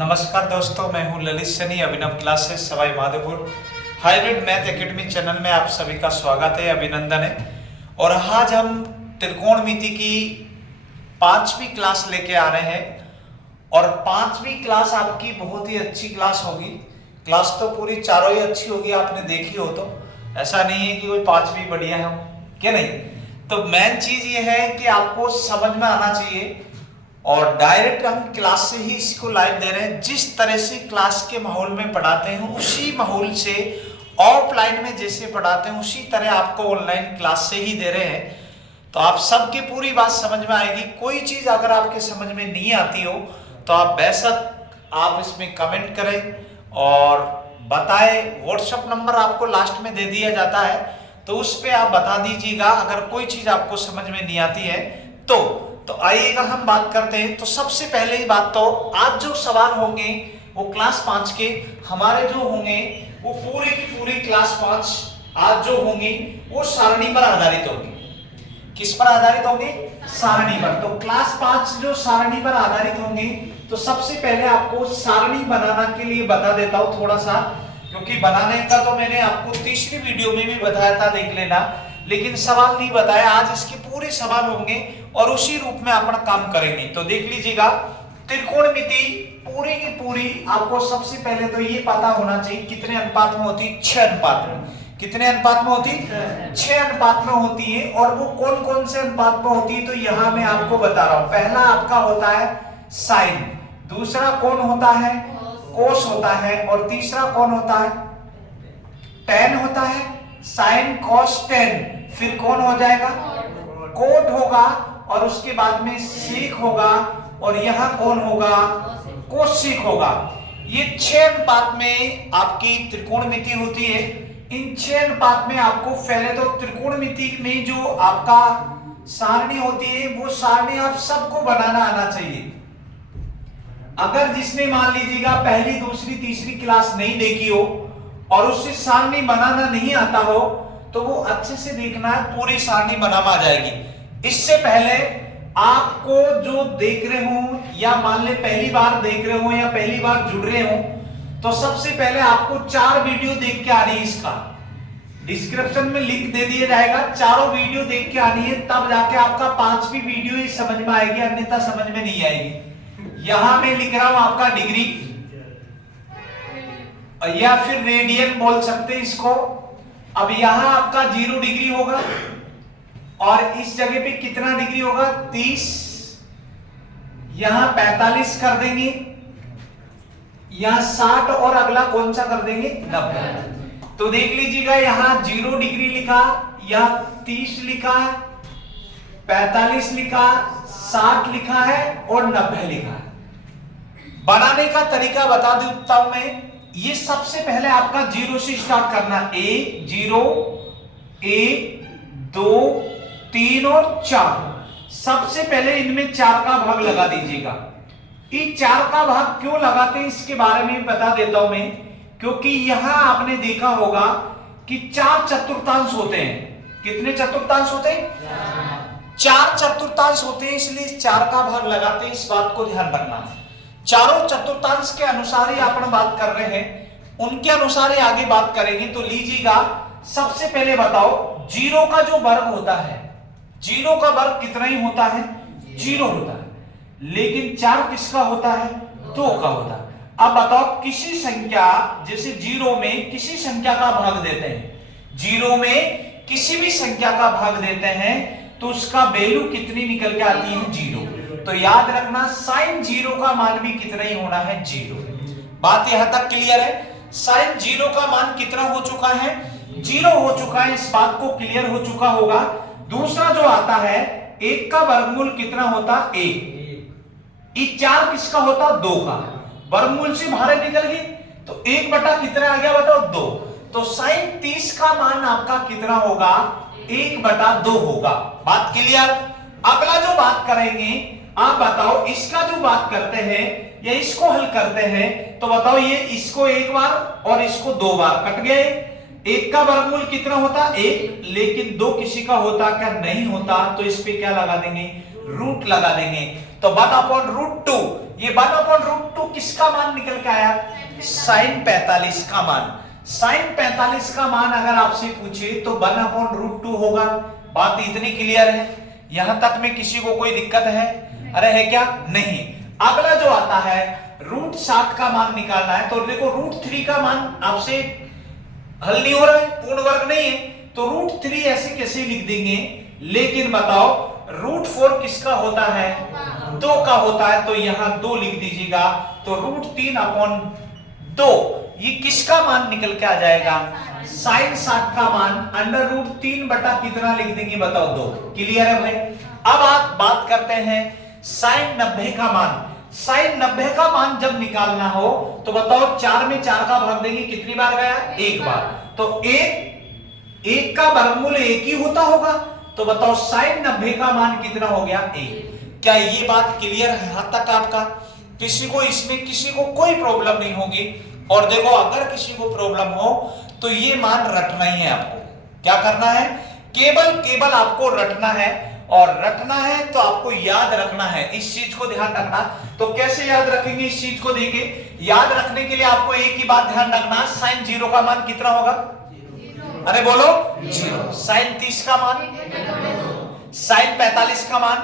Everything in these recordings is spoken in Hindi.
नमस्कार दोस्तों, मैं हूं Lalit Sunny, Abhinav classes Sawai Madhopur. Hybrid math academy channel में आप सभी का स्वागत है, अभिनंदन है। और आज हम त्रिकोणमिति की 5वीं क्लास लेके आ रहे हैं। और 5वीं क्लास आपकी बहुत ही अच्छी क्लास होगी। क्लास तो पूरी चारों ही अच्छी होगी, आपने देखी हो तो ऐसा नहीं है कि कोई 5वीं बढ़िया है क्या नहीं। तो मेन चीज ये है कि आपको समझ में आना चाहिए। और डायरेक्ट हम क्लास से ही इसको लाइव दे रहे हैं। जिस तरह से क्लास के माहौल में पढ़ाते हैं उसी माहौल से ऑफलाइन में जैसे पढ़ाते हैं उसी तरह आपको ऑनलाइन क्लास से ही दे रहे हैं। तो आप सबकी पूरी बात समझ में आएगी। कोई चीज अगर आपके समझ में नहीं आती हो तो आप बेशक आप इसमें कमेंट करें और बताएं। व्हाट्सएप नंबर आपको लास्ट में दे दिया जाता है, तो उस पर आप बता दीजिएगा अगर कोई चीज आपको समझ में नहीं आती है तो आइएगा हम बात करते हैं। तो सबसे पहले ही बात, तो आज जो सवाल होंगे वो क्लास 5 के हमारे जो होंगे वो पूरी की पूरी क्लास 5 आज जो होंगी वो सारणी पर आधारित होंगी। किस पर आधारित होंगी? सारणी पर। तो क्लास 5 जो सारणी पर आधारित होंगी, तो सबसे पहले आपको सारणी बनाना के लिए बता देता हूं थोड़ा सा, क्योंकि बनाने का तो मैंने आपको तीसरी वीडियो में भी बताया था, देख लेना, लेकिन सवाल नहीं बताया। आज इसके पूरे सवाल होंगे और उसी रूप में अपन काम करेंगे। तो देख लीजिएगा, त्रिकोणमिति पूरी की पूरी आपको सबसे पहले तो ये पता होना चाहिए कितने अनुपात में होती है। 6 अनुपात में। कितने अनुपात में होती है? 6 अनुपात में होती है। और वो कौन कौन से अनुपात में होती है तो यहां मैं आपको बता रहा हूं। पहला आपका होता है साइन, दूसरा कौन होता है? कोस होता है, और तीसरा कौन होता है? टेन होता है। Sine cos tan. फिर कौन हो जाएगा? कोट होगा, और उसके बाद में सीक होगा, और यहां कौन होगा? कोसिक होगा। ये 6 अनुपात में आपकी त्रिकोणमिति होती है। इन 6 अनुपात में आपको पहले तो त्रिकोणमिति में जो आपका सारणी होती है वो सारणी आप सबको बनाना आना चाहिए। अगर जिसने मान लीजिएगा पहली दूसरी तीसरी क्लास नहीं देखी हो और उससे सारणी बनाना नहीं आता हो तो वो अच्छे से देखना है, पूरी सारणी बनाना आ जाएगी। इससे पहले आपको जो देख रहे हो या मान ले पहली बार देख रहे हो या पहली बार जुड़ रहे हो, तो सबसे पहले आपको 4 वीडियो देख के आनी है। इसका डिस्क्रिप्शन में लिंक दे दिया जाएगा, चारों वीडियो देख के आनी है, तब जाके आपका 5वीं वीडियो ही समझ में आएगी, अन्यथा समझ में नहीं आएगी। यहां मैं लिख रहा हूं आपका डिग्री, या फिर रेडियन बोल सकते हैं इसको। अब यहां आपका 0 डिग्री होगा, और इस जगह पे कितना डिग्री होगा? 30। यहां 45 कर देंगे, यहां 60, और अगला कौन सा कर देंगे? 90। तो देख लीजिएगा, यहां 0 डिग्री लिखा, यहां 30 लिखा है, 45 लिखा, 60 लिखा है और 90 लिखा है। बनाने का तरीका बता देता हूं मैं। ये सबसे पहले आपका 0 से स्टार्ट करना। 1 0 1 2 3 और 4। सबसे पहले इनमें 4 का भाग लगा दीजिएगा। ये 4 का भाग क्यों लगाते हैं इसके बारे में बता देता हूं मैं, क्योंकि यहां आपने देखा होगा कि 4 चतुर्थांश होते हैं। कितने चतुर्थांश होते हैं? 4 चतुर्थांश होते हैं, इसलिए 4 का भाग लगाते हैं। इस बात को ध्यान रखना। चारों चतुर्थांश के अनुसार ही अपन बात कर रहे हैं, उनके अनुसार ही आगे बात करेंगे। तो लीजिएगा, सबसे पहले बताओ 0 का जो वर्ग होता है, 0 का वर्ग कितना ही होता है? 0 होता है। लेकिन 4 किसका होता है? 2 का होता है। अब बताओ किसी संख्या, जैसे 0 में किसी संख्या का भाग देते हैं, 0 में किसी भी संख्या का भाग देते हैं तो उसका वैल्यू कितनी निकल के आती है? 0। तो याद रखना, साइन 0 का मान भी कितना ही होना है? 0। बात यहां तक क्लियर है? साइन 0 का मान कितना हो चुका है? 0 हो चुका है। इस बात को क्लियर हो चुका होगा। दूसरा जो आता है, 1 का वर्गमूल कितना होता? 1। 4 किसका होता? 2 का। वर्गमूल से बाहर निकल गई तो 1 बटा कितना आ गया? बताओ 2। तो साइन 30 का मान आपका कितना होगा? 1 बटा 2 होगा। बात क्लियर? अगला जो बात करेंगे, आप बताओ इसका जो बात करते हैं या इसको हल करते हैं, तो बताओ ये इसको 1 बार और इसको 2 बार कट गए। 1 का वर्गमूल कितना होता? 1। लेकिन 2 किसी का होता क्या? नहीं होता। तो इस पे क्या लगा देंगे? रूट लगा देंगे। तो 1/√2 ये 1/√2 किसका मान निकल के आया? साइन 45 का मान। साइन 45 का मान अगर आपसे पूछे तो 1/√2 होगा। बात इतनी क्लियर है, यहां तक में किसी को कोई दिक्कत है? अरे है क्या? नहीं। अगला जो आता है √7 का मान निकालना है, तो देखो √3 का मान आपसे हल नहीं हो रहा है, पूर्ण वर्ग नहीं है, तो √3 ऐसे कैसे लिख देंगे? लेकिन बताओ √4 किसका होता है? 2 का होता है, तो यहां 2 लिख दीजिएगा। तो √3/2 ये किसका मान निकल के आ जाएगा? साइन 60 का मान √3 बटा कितना लिख देंगे बताओ? 2। क्लियर है भाई? अब आप बात करते हैं साइन 90 का मान। साइन 90 का मान जब निकालना हो तो बताओ 4 में 4 का भाग देंगे, कितनी बार गया? 1 बार। तो 1 का वर्गमूल 1 ही होता होगा, तो बताओ साइन 90 का मान कितना हो गया? 1। क्या ये बात क्लियर है यहां तक आपका? किसी को इसमें किसी को कोई प्रॉब्लम नहीं होगी। और देखो अगर किसी को प्रॉब्लम हो तो ये मान रटना ही है आपको। क्या करना है? केवल आपको रटना है, और रटना है तो आपको याद रखना है, इस चीज को ध्यान रखना। तो कैसे याद रखेंगे इस चीज को? देखिए, याद रखने के लिए आपको एक ही बात ध्यान रखना, साइन 0 का मान कितना होगा? अरे बोलो 0। साइन 30 का मान, साइन 45 का मान,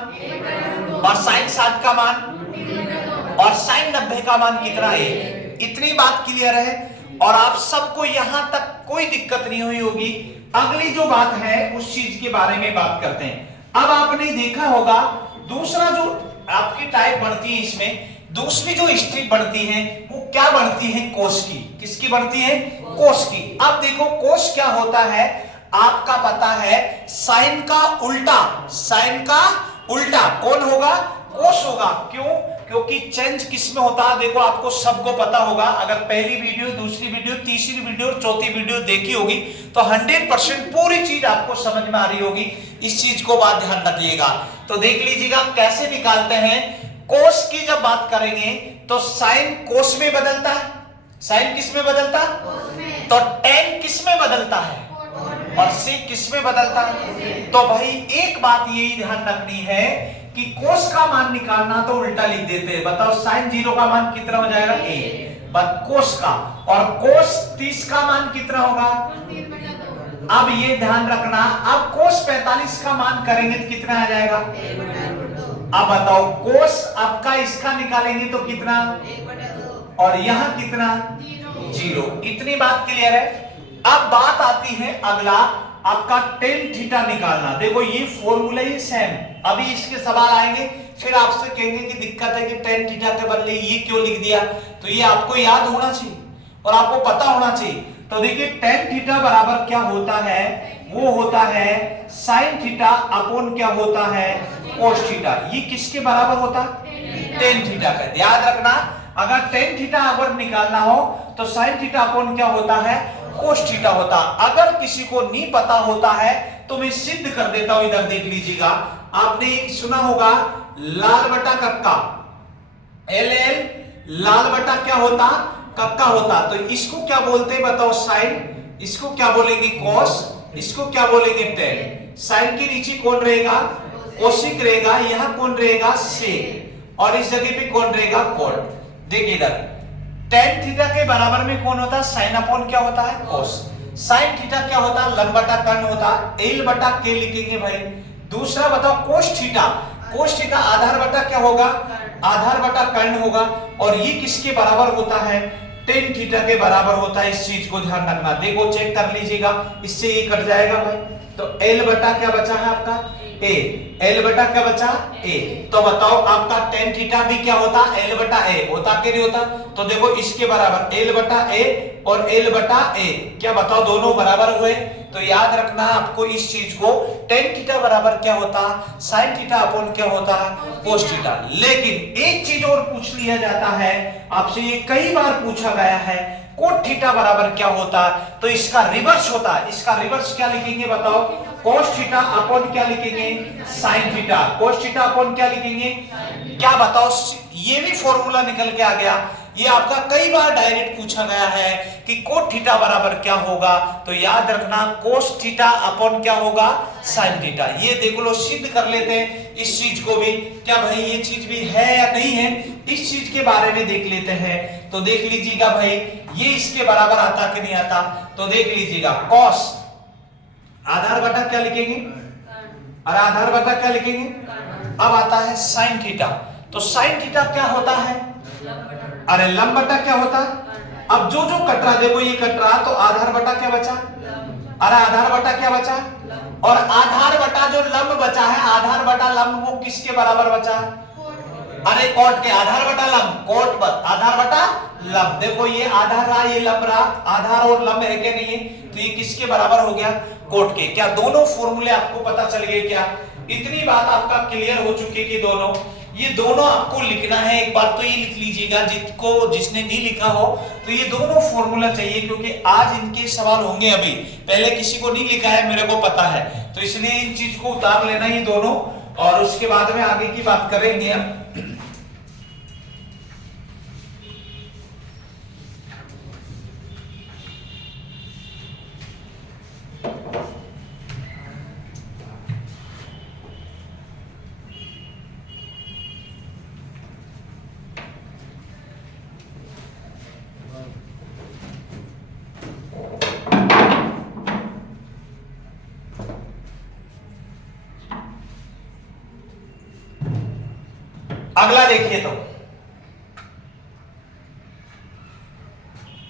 और साइन 60 का मान, और साइन 90 का मान कितना है? इतनी बात क्लियर है, और आप सबको यहां तक कोई दिक्कत नहीं हुई होगी। अगली जो बात है उस चीज के बारे में बात करते हैं। अब आपने देखा होगा दूसरा जो आपकी टाइप बढ़ती है, इसमें दूसरी जो स्ट्रिप बढ़ती है वो क्या बढ़ती है? कोस की। किसकी बढ़ती है? कोस की। अब देखो कोस क्या होता है आपका पता है? साइन का उल्टा। साइन का उल्टा कौन होगा? कोस होगा। क्यों? क्योंकि चेंज किसमें होता है? देखो आपको सबको पता होगा, अगर पहली वीडियो, दूसरी वीडियो, तीसरी वीडियो, चौथी वीडियो देखी होगी तो 100% पूरी चीज आपको समझ में आ रही होगी। इस चीज को बात ध्यान रखिएगा। तो देख लीजिएगा कैसे निकालते हैं। कोस की जब बात करेंगे तो साइन कोस में बदलता है। साइन किस में बदलता है? तो टेन किस में बदलता है? और सेक किस में बदलता है? तो भाई एक बात यही ध्यान रखनी है कि कोस का मान निकालना तो उल्टा लिख देते हैं। बताओ साइन 0 का मान कितना हो जाएगा? 1। बस कोस का। और कोस 30 का मान कितना होगा? अब ये ध्यान रखना, अब कोस 45 का मान करेंगे तो कितना आ जाएगा? अब बताओ कोस आपका इसका निकालेंगे तो कितना? और यहां कितना? 0। इतनी बात क्लियर है। अब बात आती है अगला आपका टेन थीटा निकालना। देखो ये फॉर्मूला ही सेम, अभी इसके सवाल आएंगे, फिर आपसे कहेंगे कि दिक्कत है कि टेन थीटा के बदले ये क्यों लिख दिया। तो ये आपको याद होना चाहिए और आपको पता होना चाहिए। तो देखिए टेन थीटा बराबर क्या होता है? वो होता है साइन थीटा अपॉन क्या होता है? Cos theta. ये किसके बराबर होता? टेन थीटा का। याद रखना, अगर टेन थीटा अगर निकालना हो तो साइन थीटा अपॉन क्या होता है? कोस थीटा होता। अगर किसी को नहीं पता होता है तो मैं सिद्ध कर देता हूं, इधर देख लीजिएगा। आपने सुना होगा लाल बटा कक्का, एल लाल बटा क्या होता? कक्का होता। तो इसको क्या बोलते बताओ? साइन। इसको क्या बोलेंगे? कोस। इसको क्या बोलेंगे? टेन। साइन के नीचे कौन रहेगा? कोसिक रहेगा। यहां कौन रहेगा? सेक। और इस जगह पे कौन रहेगा? कॉट। देखिए इधर टेन थीटा के बराबर में कौन होता है? साइन अपॉन क्या होता है? कोस। साइन थीटा क्या होता है? लंब बटा कर्ण होता है, एल बटा के लिखेंगे भाई। दूसरा बताओ कोस थीटा। कोस थीटा आधार बटा क्या होगा? आधार बटा कर्ण होगा। और ये किसके बराबर होता है? टेन थीटा के बराबर होता है। इस चीज को ध्यान रखना। देखो चेक कर लीजिएगा, इससे ये कट जाएगा भाई। तो एल बटा क्या बचा है आपका? ए। एल बटा क्या बचा? ए। तो बताओ आपका टेन थीटा भी क्या होता? एल बटा ए होता कि नहीं होता? तो देखो इसके बराबर एल बटा ए और एल बटा ए, क्या बताओ दोनों बराबर हुए? तो याद रखना आपको इस चीज को, टेन थीटा बराबर क्या होता? साइन थीटा अपॉन क्या होता? Cos theta. लेकिन एक चीज और पूछ लिया जाता है आपसे, ये कई बार पूछा गया है, कोट थीटा बराबर क्या होता? तो इसका रिवर्स होता। इसका रिवर्स क्या लिखेंगे बताओ? कोस थीटा अपॉन क्या लिखेंगे? Sine theta. Cos theta upon क्या लिखेंगे? क्या बताओ? ये भी फॉर्मूला निकल के आ गया। ये आपका कई बार डायरेक्ट पूछा गया है कि कोट थीटा बराबर क्या होगा, तो याद रखना कोस थीटा अपॉन क्या होगा, साइन थीटा। ये देख लो, सिद्ध कर लेते हैं इस चीज को भी, क्या भाई ये चीज भी है या नहीं है, इस चीज के बारे में देख लेते हैं। तो देख लीजिएगा भाई, ये इसके बराबर आता कि नहीं आता, तो देख लीजिएगा कॉस आधार बटा क्या लिखेंगे, और आधार बटा क्या लिखेंगे, अब आता है साइन थीटा। तो साइन थीटा क्या होता है, अरे लंब बटा क्या होता है। अब जो जो कट रहा, देखो ये कट रहा, तो आधार बटा क्या बचा, अरे आधार बटा क्या बचा, और आधार बटा जो लंब बचा है, आधार बटा लंब वो किसके बराबर बचा है, अरे कोट के, आधार बटा लंब, कोट आधार बटा लंब। देखो ये आधार रहा, ये लंब रहा, आधार और लंब है क्या नहीं है, तो ये किसके बराबर हो गया, कोट के। क्या दोनों फॉर्मूले आपको पता चल गए क्या, इतनी बात आपका क्लियर हो चुकी कि दोनों, ये दोनों आपको लिखना है। एक बार तो ये लिख लीजिएगा, जिसने नहीं लिखा हो तो ये दोनों फॉर्मूला चाहिए, क्योंकि आज इनके सवाल होंगे। अभी पहले किसी को नहीं लिखा है, मेरे को पता है, तो इसलिए इन चीज को उतार लेना ये दोनों, और उसके बाद में आगे की बात करेंगे हम। अगला देखिए, तो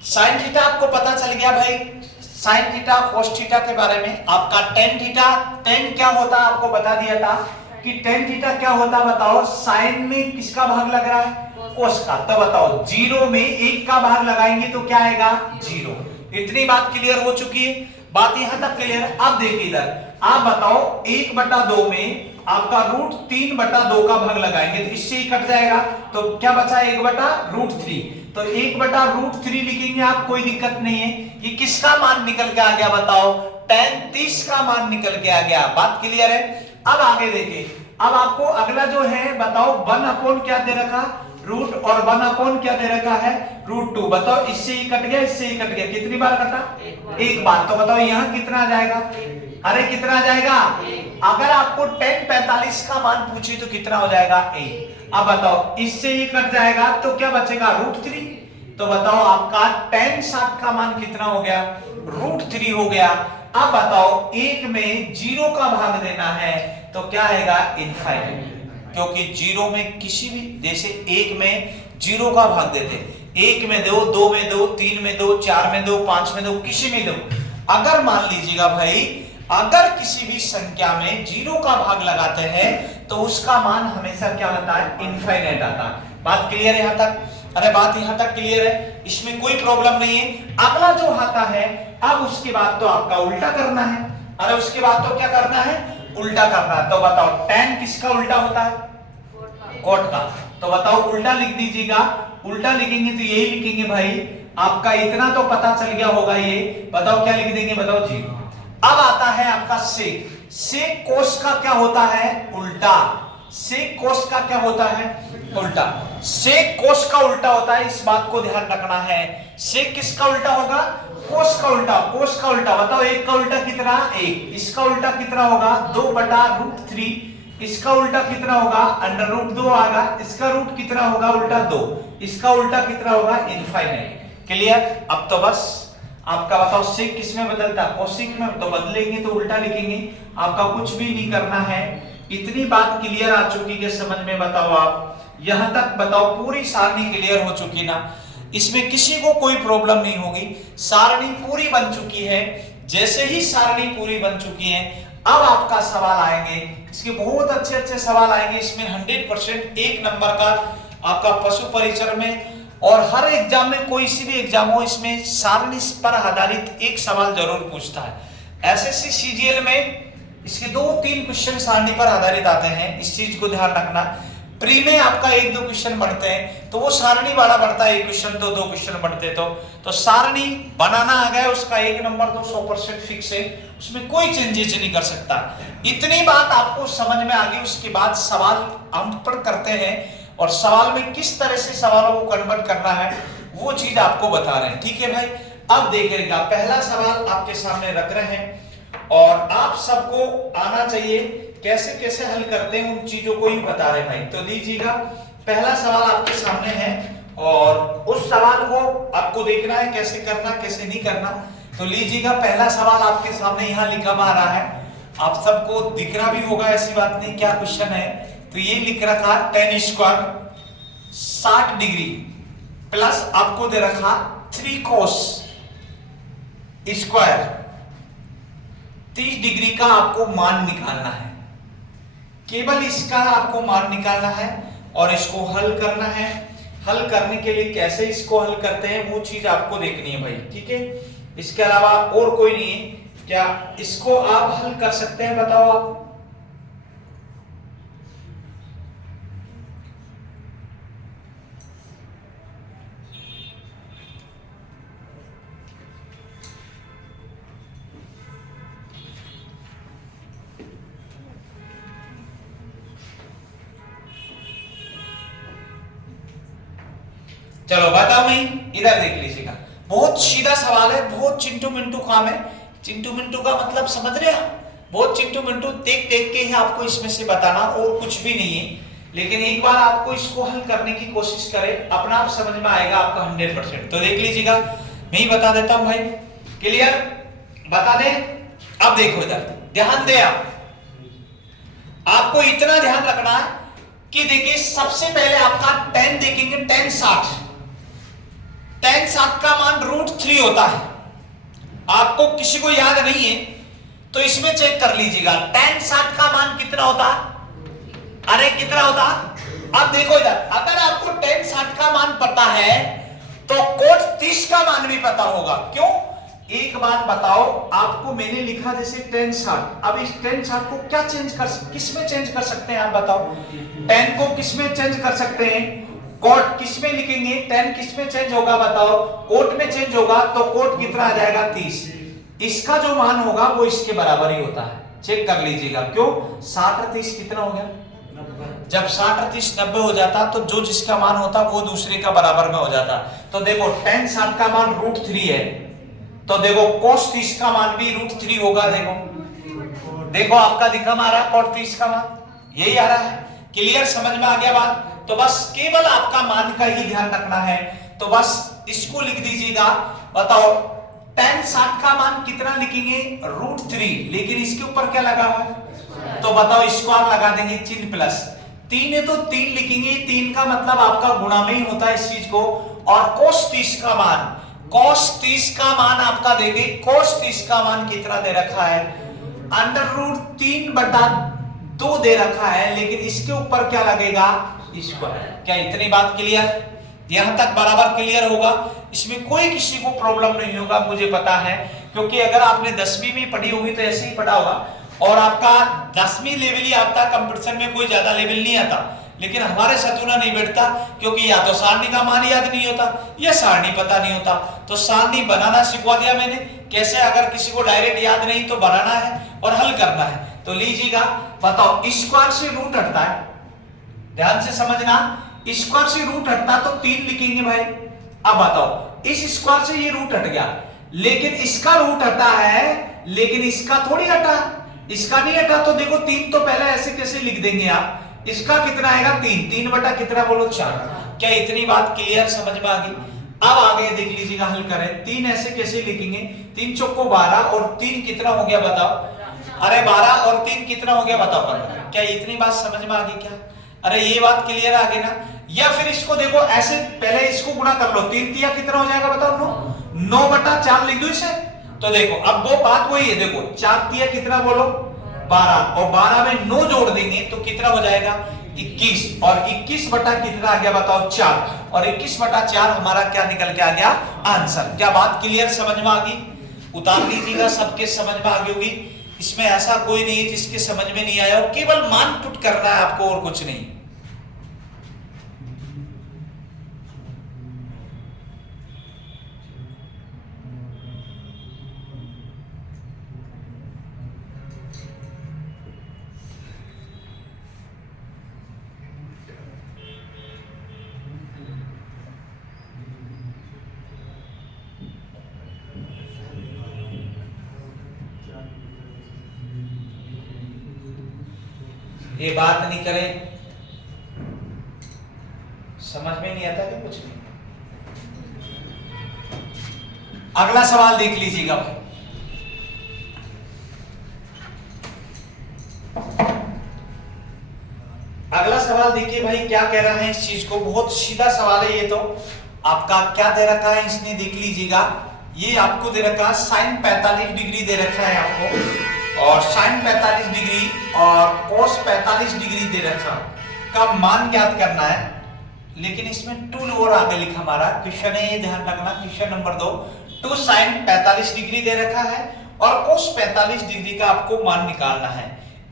साइन थीटा आपको पता चल गया भाई, साइन थीटा कोस थीटा के बारे में। आपका टेन थीटा, टेन क्या होता है आपको बता दिया था कि टेन थीटा क्या होता है, बताओ। साइन में किसका भाग लग रहा है, कोस का, तो बताओ जीरो में एक का भाग लगाएंगे तो क्या आएगा, जीरो। इतनी बात क्लियर हो चुकी है, बात यहां तक क्लियर है। अब देखिए इधर, आप बताओ 1/2 में आपका √3/2 का भाग लगाएंगे तो इससे ही कट जाएगा, तो क्या बचा 1/√3, तो 1/√3 लिखेंगे आप, कोई दिक्कत नहीं है। ये किसका मान निकल के आ गया बताओ, tan 30 का मान निकल के आ गया। बात क्लियर है। अब आगे देखिए, अब आपको अगला जो है बताओ 1/, क्या दे रखा, रूट, और 1/ क्या दे रखा है, √2। बताओ इससे ही कट गया, इससे ही कट गया, कितनी बार कटा, एक बार। तो बताओ यहाँ कितना आ जाएगा, अरे कितना आ जाएगा, अगर आपको tan 45 का मान पूछे तो कितना हो जाएगा, 1। अब बताओ इससे ही कट जाएगा तो क्या बचेगा, √3। तो बताओ आपका tan 60 का मान कितना हो गया, √3 हो गया। अब बताओ एक में जीरो का भाग देना है तो क्या आएगा, इनफाइनाइट, क्योंकि जीरो में किसी भी, जैसे एक में जीरो का भाग देते, एक में दो, दो में दो, तीन में दो, चार में दो, पांच में दो, किसी में दो। अगर मान लीजिएगा भाई, अगर किसी भी संख्या में जीरो का भाग लगाते हैं तो उसका मान हमेशा क्या होता है, इनफाइनाइट आता है। बात क्लियर है यहां तक, अरे बात यहां तक क्लियर है, इसमें कोई प्रॉब्लम नहीं है। अगला जो आता है, अब उसके बाद तो आपका उल्टा करना है, अरे उसके बाद तो क्या करना है, उल्टा करना है। तो बताओ tan किसका उल्टा होता है, कोट का, तो बताओ उल्टा लिख दीजिएगा। उल्टा लिखेंगे तो यही लिखेंगे भाई, आपका इतना तो पता चल गया होगा। ये बताओ क्या लिख देंगे, बताओ जी। अब आता है आपका सेक, सेक कोस का क्या होता है, उल्टा। सेक कोस का क्या होता है, उल्टा। सेक कोस का उल्टा होता है, इस बात को ध्यान रखना है। सेक किसका उल्टा होगा, कोस का उल्टा। कोस का उल्टा बताओ, एक का उल्टा कितना, एक। इसका उल्टा कितना होगा, 2/√3। इसका उल्टा कितना होगा, √2 आएगा। इसका रूट कितना होगा, उल्टा 2। इसका उल्टा कितना होगा, इनफाइनाइट। क्लियर। अब तो बस आपका बताओ सेक किस में बदलता है, कोसेक में, तो बदलेंगे तो उल्टा लिखेंगे। आपका कुछ भी नहीं करना है। इतनी बात क्लियर आ चुकी है समझ में, बताओ आप यहां तक बताओ पूरी सारणी क्लियर हो चुकी ना, इसमें किसी को कोई प्रॉब्लम नहीं होगी। सारणी पूरी बन चुकी है। जैसे ही सारणी पूरी बन चुकी है, अब आपका सवाल आएंगे, इसके बहुत अच्छे अच्छे सवाल आएंगे। इसमें 100% 1 नंबर का आपका पशु परिचर में, और हर एग्जाम में, कोई सी भी एग्जाम हो, इसमें सारणी पर आधारित एक सवाल जरूर पूछता है। एसएससी सीजीएल में इसके 2-3 क्वेश्चन सारणी पर आधारित आते हैं, इस चीज को ध्यान रखना। प्री में आपका 1-2 क्वेश्चन बढ़ते हैं, तो वो सारणी वाला बढ़ता है, 1 क्वेश्चन तो 2 क्वेश्चन बढ़ते, तो सारणी बनाना आ गया, उसका 1 नंबर तो 100% फिक्स है, उसमें कोई चेंजेस नहीं कर सकता। इतनी बात आपको समझ में आ गई। उसके बाद सवाल हम पर करते हैं, और सवाल में किस तरह से सवालों को कन्वर्ट करना है वो चीज आपको बता रहे हैं। ठीक है भाई, अब देखिएगा पहला सवाल आपके सामने रख रहे हैं और आप सबको आना चाहिए कैसे कैसे हल करते हैं उन चीजों को ही बता रहे हैं भाई। तो लीजिएगा पहला सवाल आपके सामने है और उस सवाल को आपको देखना है कैसे करना कैसे नहीं करना। तो लीजिएगा पहला सवाल आपके सामने यहाँ लिखा आ रहा है, आप सबको दिख रहा भी होगा, ऐसी बात नहीं। क्या क्वेश्चन है, तो ये लिख रखा tan स्क्वायर 60 डिग्री प्लस आपको दे रखा 3 cos स्क्वायर 30 डिग्री का आपको मान निकालना है। केवल इसका आपको मान निकालना है और इसको हल करना है। हल करने के लिए कैसे इसको हल करते हैं वो चीज आपको देखनी है भाई। ठीक है, इसके अलावा और कोई नहीं है। क्या इसको आप हल कर सकते हैं, बताओ आप? चलो बताओ नहीं, इधर देख लीजिएगा। बहुत सीधा सवाल है, बहुत चिंटू मिंटू काम है। चिंटू मिंटू का मतलब समझ रहे हैं? बहुत चिंटू मिंटू देख देख के ही आपको इसमें से बताना और कुछ भी नहीं है। लेकिन एक बार आपको इसको हल करने की कोशिश करें, अपना आप समझ में आएगा आपका 100%। तो देख लीजिएगा, मैं ही बता देता हूं भाई। क्लियर, बता दे। अब देखो इधर ध्यान दे, आपको इतना ध्यान रखना है कि देखिए सबसे पहले आपका tan देखेंगे, tan 60 का मान √3 होता है। आपको किसी को याद नहीं है तो इसमें चेक कर लीजिएगा tan 60 का मान कितना होता। अरे कितना होता, अब देखो इधर, अगर आपको tan 60 का मान पता है तो cot 30 का मान भी पता होगा। क्यों, एक बात बताओ, आपको मैंने लिखा जैसे tan 60, अब इस tan 60 को क्या चेंज कर, किसमें चेंज कर सकते हैं आप बताओ? tan को किसमें चेंज कर सकते हैं? कोट किसमें लिखेंगे? tan किसमें चेंज होगा बताओ? कोट में चेंज होगा, तो कोट कितना आ जाएगा 30। इसका जो मान होगा वो इसके बराबर ही होता है, चेक कर लीजिएगा। क्यों, 60 और 30 कितना हो गया? जब 60 और 30 90 हो जाता तो जो जिसका मान होता वो दूसरे का बराबर में हो जाता। तो देखो tan 60 का मान √3 है, तो देखो cos 30 का मान भी √3 होगा। देखो आपका दिखा मारा cos 30 का मान यही आ रहा है। क्लियर, समझ में आ गया बात? तो बस केवल आपका मान का ही ध्यान रखना है। तो बस इसको लिख दीजिएगा, बताओ tan 60 का मान कितना लिखेंगे? √3, लेकिन इसके ऊपर क्या लगा हुआ है? तो बताओ स्क्वायर लगा देंगे, चिन्ह प्लस 3 है तो 3 लिखेंगे। 3 का मतलब आपका गुणा में ही होता है इस चीज को। और cos 30 का मान, cos 30 का मान आपका देंगे, cos 30 का मान कितना दे रखा है? √3/2 दे रखा है, लेकिन इसके ऊपर क्या लगेगा? स्क्वायर। क्या इतनी बात क्लियर? यहां तक बराबर क्लियर होगा, इसमें कोई किसी को प्रॉब्लम नहीं होगा, मुझे पता है। क्योंकि अगर आपने 10वीं में पढ़ी होगी तो ऐसे ही पढ़ा होगा और आपका 10वीं लेवल ही आता, कंपटीशन में कोई ज्यादा लेवल नहीं आता। लेकिन हमारे सतुना नहीं बैठता, क्योंकि या तो सारणी का मान याद नहीं होता या सारणी पता नहीं होता। तो सारणी बनाना सिखवा दिया मैंने, कैसे अगर किसी को डायरेक्ट याद नहीं तो बनाना है और हल करना है। तो लीजिएगा, बताओ स्क्वायर से रूट हटता है, ध्यान से समझना, स्क्वायर से रूट हटता तो 3 लिखेंगे भाई। अब बताओ इस स्क्वायर से ये रूट हट गया, लेकिन इसका रूट हटा है, लेकिन इसका थोड़ी हटा, इसका नहीं हटा। तो देखो 3 तो पहले ऐसे कैसे लिख देंगे आप, इसका कितना आएगा? 3 बटा कितना बोलो? 4। क्या इतनी बात क्लियर, समझ में आ गई? अब आगे देख लीजिएगा, हल करें। 3 ऐसे कैसे लिखेंगे? 3 चौको 12 और 3 कितना हो गया बताओ? अरे 12 और 3 कितना हो गया बताओ? क्या इतनी बात समझ में आ गई क्या? अरे ये बात क्लियर आ गई ना? या फिर इसको देखो ऐसे, पहले इसको गुणा कर लो, 3 तिया कितना हो जाएगा बताओ? 9/4 लिख दो इसे। तो देखो अब वो बात वही है, देखो 4 तिया कितना बोलो? 12, और 12 में 9 जोड़ देंगे तो कितना हो जाएगा? 21, और 21 बटा कितना आ गया बताओ? 4, और 21/4 हमारा क्या निकल के आ गया? आंसर। क्या बात क्लियर, समझ में आ गई? उतार लीजिएगा, सबके समझ में आ गई होगी। इसमें ऐसा कोई नहीं है जिसके समझ में नहीं आया, और केवल मान पुट करना है आपको और कुछ नहीं। ये बात नहीं करें, समझ में नहीं आता कि कुछ नहीं। अगला सवाल देख लीजिएगा भाई। अगला सवाल देखिए भाई क्या कह रहा है इस चीज को, बहुत सीधा सवाल है ये तो। आपका क्या दे रखा है इसने, देख लीजिएगा। ये आपको दे रखा है साइन 45 डिग्री दे रखा है आपको, और साइन 45 डिग्री और कोस 45 डिग्री दे रखा का मान ज्ञात करना है। लेकिन इसमें टू और आगे लिखा हमारा क्वेश्चन है, ये ध्यान रखना। Question number 2, two sine 45 degree दे रखा है और कोस 45 डिग्री का आपको मान निकालना है।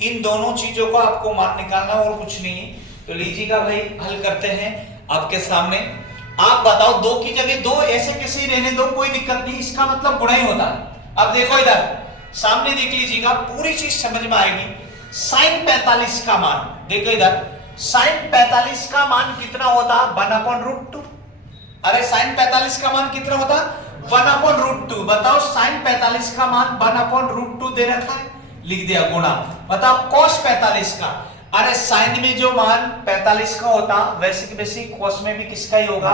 इन दोनों चीजों को आपको मान निकालना और कुछ नहीं है। तो लीजिएगा भाई, हल करते हैं आपके सामने। आप बताओ, दो की जगह दो ऐसे कैसे रहने दो, कोई दिक्कत नहीं, इसका मतलब गुणा ही होता है। अब देखो इधर सामने देख लीजिएगा, पूरी चीज समझ में आएगी। साइन 45 का मान देखो इधर, साइन 45 का मान कितना होता, 1/√2। अरे साइन 45 का मान कितना होता, 1/√2। बताओ साइन 45 का मान 1/√2 दे रखा है, लिख दिया गुणा। बताओ cos 45 का, अरे साइन में जो मान 45 का होता वैसे की वैसे cos में भी किसका ही होगा,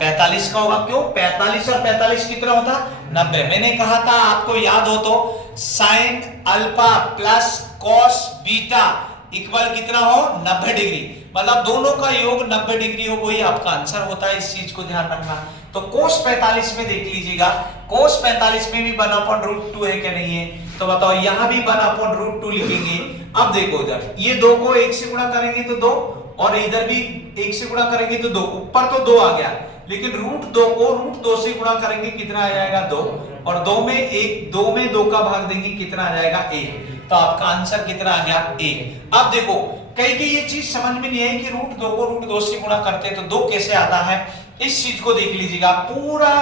45 का होगा। क्यों, 45 और 45 कितना होता, 90। मैंने कहा था आपको याद हो तो, sine alpha plus cos beta equal कितना हो, 90 डिग्री। मतलब दोनों का योग 90 डिग्री हो, वही आपका आंसर होता है। इस चीज को ध्यान रखना। तो cos 45 में देख लीजिएगा, cos 45 में भी 1/√2 है कि नहीं है, तो बताओ यहां भी 1/√2 लिखेंगे। अब देखो इधर, ये दो को 1 से गुणा करेंगे तो 2, और इधर भी 1 से गुणा करेंगे तो 2। ऊपर तो 2 आ गया, लेकिन √2 को √2 से गुणा करेंगे कितना आ जाएगा, 2। और 2 में 1, 2 में 2 का भाग देंगे कितना आ जाएगा, 1। तो आपका आंसर कितना आ गया, 1। अब देखो कई ये चीज समझ में नहीं आई कि √2 को √2 से गुणा करते हैं तो 2 कैसे आता है। इस चीज को देख लीजिएगा, पूरा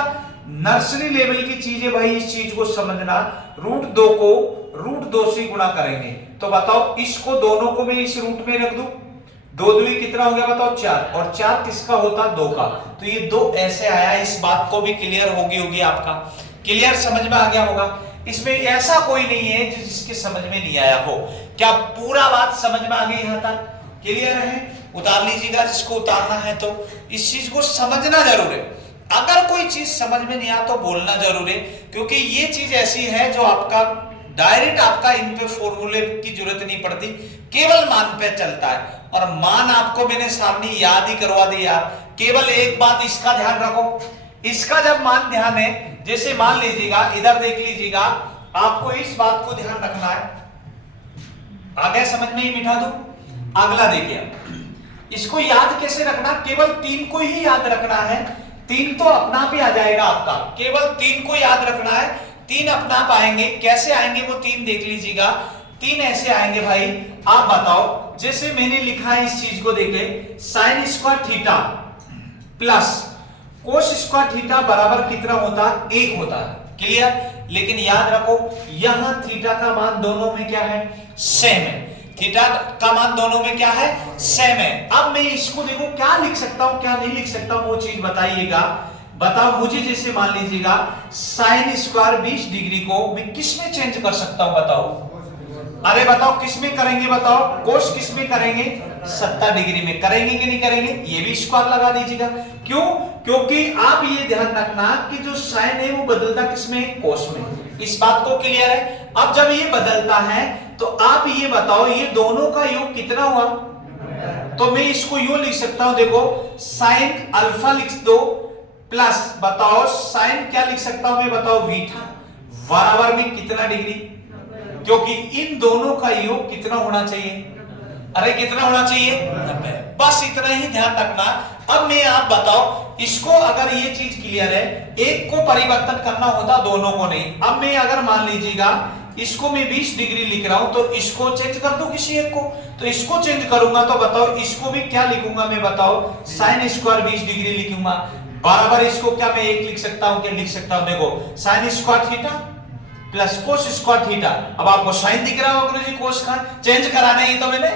नर्सरी लेवल की चीज है भाई, इस चीज को समझना। √2 को √2 से गुणा करेंगे तो बताओ इसको दोनों को मैं इस रूट में रख दूं, 2 दूनी कितना हो गया बताओ, 4। और 4 किसका होता, 2 का। तो ये 2 ऐसे आया। इस बात को भी क्लियर होगी आपका, क्लियर समझ में आ गया होगा। इसमें ऐसा कोई नहीं है जिसके समझ में नहीं आया हो। क्या पूरा बात समझ में आ गई यहां तक, क्लियर है? उतार लीजिएगा जिसको उतारना है। तो इस चीज को समझना जरूर है। अगर कोई चीज समझ में नहीं आ तो बोलना जरूर है, क्योंकि ये चीज ऐसी है जो आपका डायरेक्ट आपका इन पे फॉर्मूले की जरूरत नहीं पड़ती, केवल मान पे चलता है। और मान आपको मैंने सामने याद ही करवा दिया। केवल एक बात इसका ध्यान रखो, इसका जब मान ध्यान है, जैसे मान लीजिएगा इधर देख लीजिएगा, आपको इस बात को ध्यान रखना है। आगे समझ में ही मिटा दो। अगला देखिए, इसको याद कैसे रखना, केवल 3 को ही याद रखना है। 3 तो अपना आप ही आ जाएगा आपका, केवल 3 को याद रखना है। 3 अपना आप आएंगे, कैसे आएंगे वो 3 देख लीजिएगा। 3 ऐसे आएंगे भाई, आप बताओ। जैसे मैंने लिखा है इस चीज को देखे, sine square theta plus cos square theta बराबर कितना होता, 1 होता है, क्लियर। लेकिन याद रखो यहां थीटा का मान दोनों में क्या है, सेम है। थीटा का मान दोनों में क्या है, सेम है। अब मैं इसको देखो क्या लिख सकता हूं क्या नहीं लिख सकता हूं, वो चीज बताइएगा। बताओ मुझे, जैसे मान लीजिएगा साइन स्क्वायर 20 डिग्री को मैं किस में चेंज कर सकता हूं, बताओ। अरे बताओ किस में करेंगे, बताओ। कोस किस में करेंगे, 70 डिग्री में करेंगे कि नहीं करेंगे, ये भी स्क्वायर लगा दीजिएगा। क्यों, क्योंकि आप ये ध्यान रखना कि जो साइन है वो बदलता किसमें, कोस में। इस बात को क्लियर है। अब जब ये बदलता है तो आप ये बताओ ये दोनों का योग कितना हुआ, तो मैं इसको यूं लिख सकता हूं, देखो साइन अल्फा लिख दो प्लस बताओ साइन क्या लिख सकता हूं मैं, बताओ बीटा बराबर में कितना डिग्री, क्योंकि इन दोनों का योग कितना होना चाहिए, अरे कितना होना चाहिए, 90। बस इतना ही ध्यान रखना। अब मैं आप बताओ इसको, अगर ये चीज क्लियर है, एक को परिवर्तन करना होता दोनों को नहीं। अब मैं अगर मान लीजिएगा इसको मैं 20 डिग्री लिख रहा हूं तो इसको चेंज कर दूं किसी एक को, तो इसको चेंज करूंगा तो बताओ इसको भी क्या लिखूंगा मैं, बताओ साइन स्क्वायर 20 डिग्री लिखूंगा बराबर इसको क्या मैं 1 लिख सकता हूं, क्या लिख सकता हूं, देखो sine square theta plus cos square theta. अब आपको साइन दिख रहा होगा गुरुजी, कोस का चेंज कराना है तो मैंने,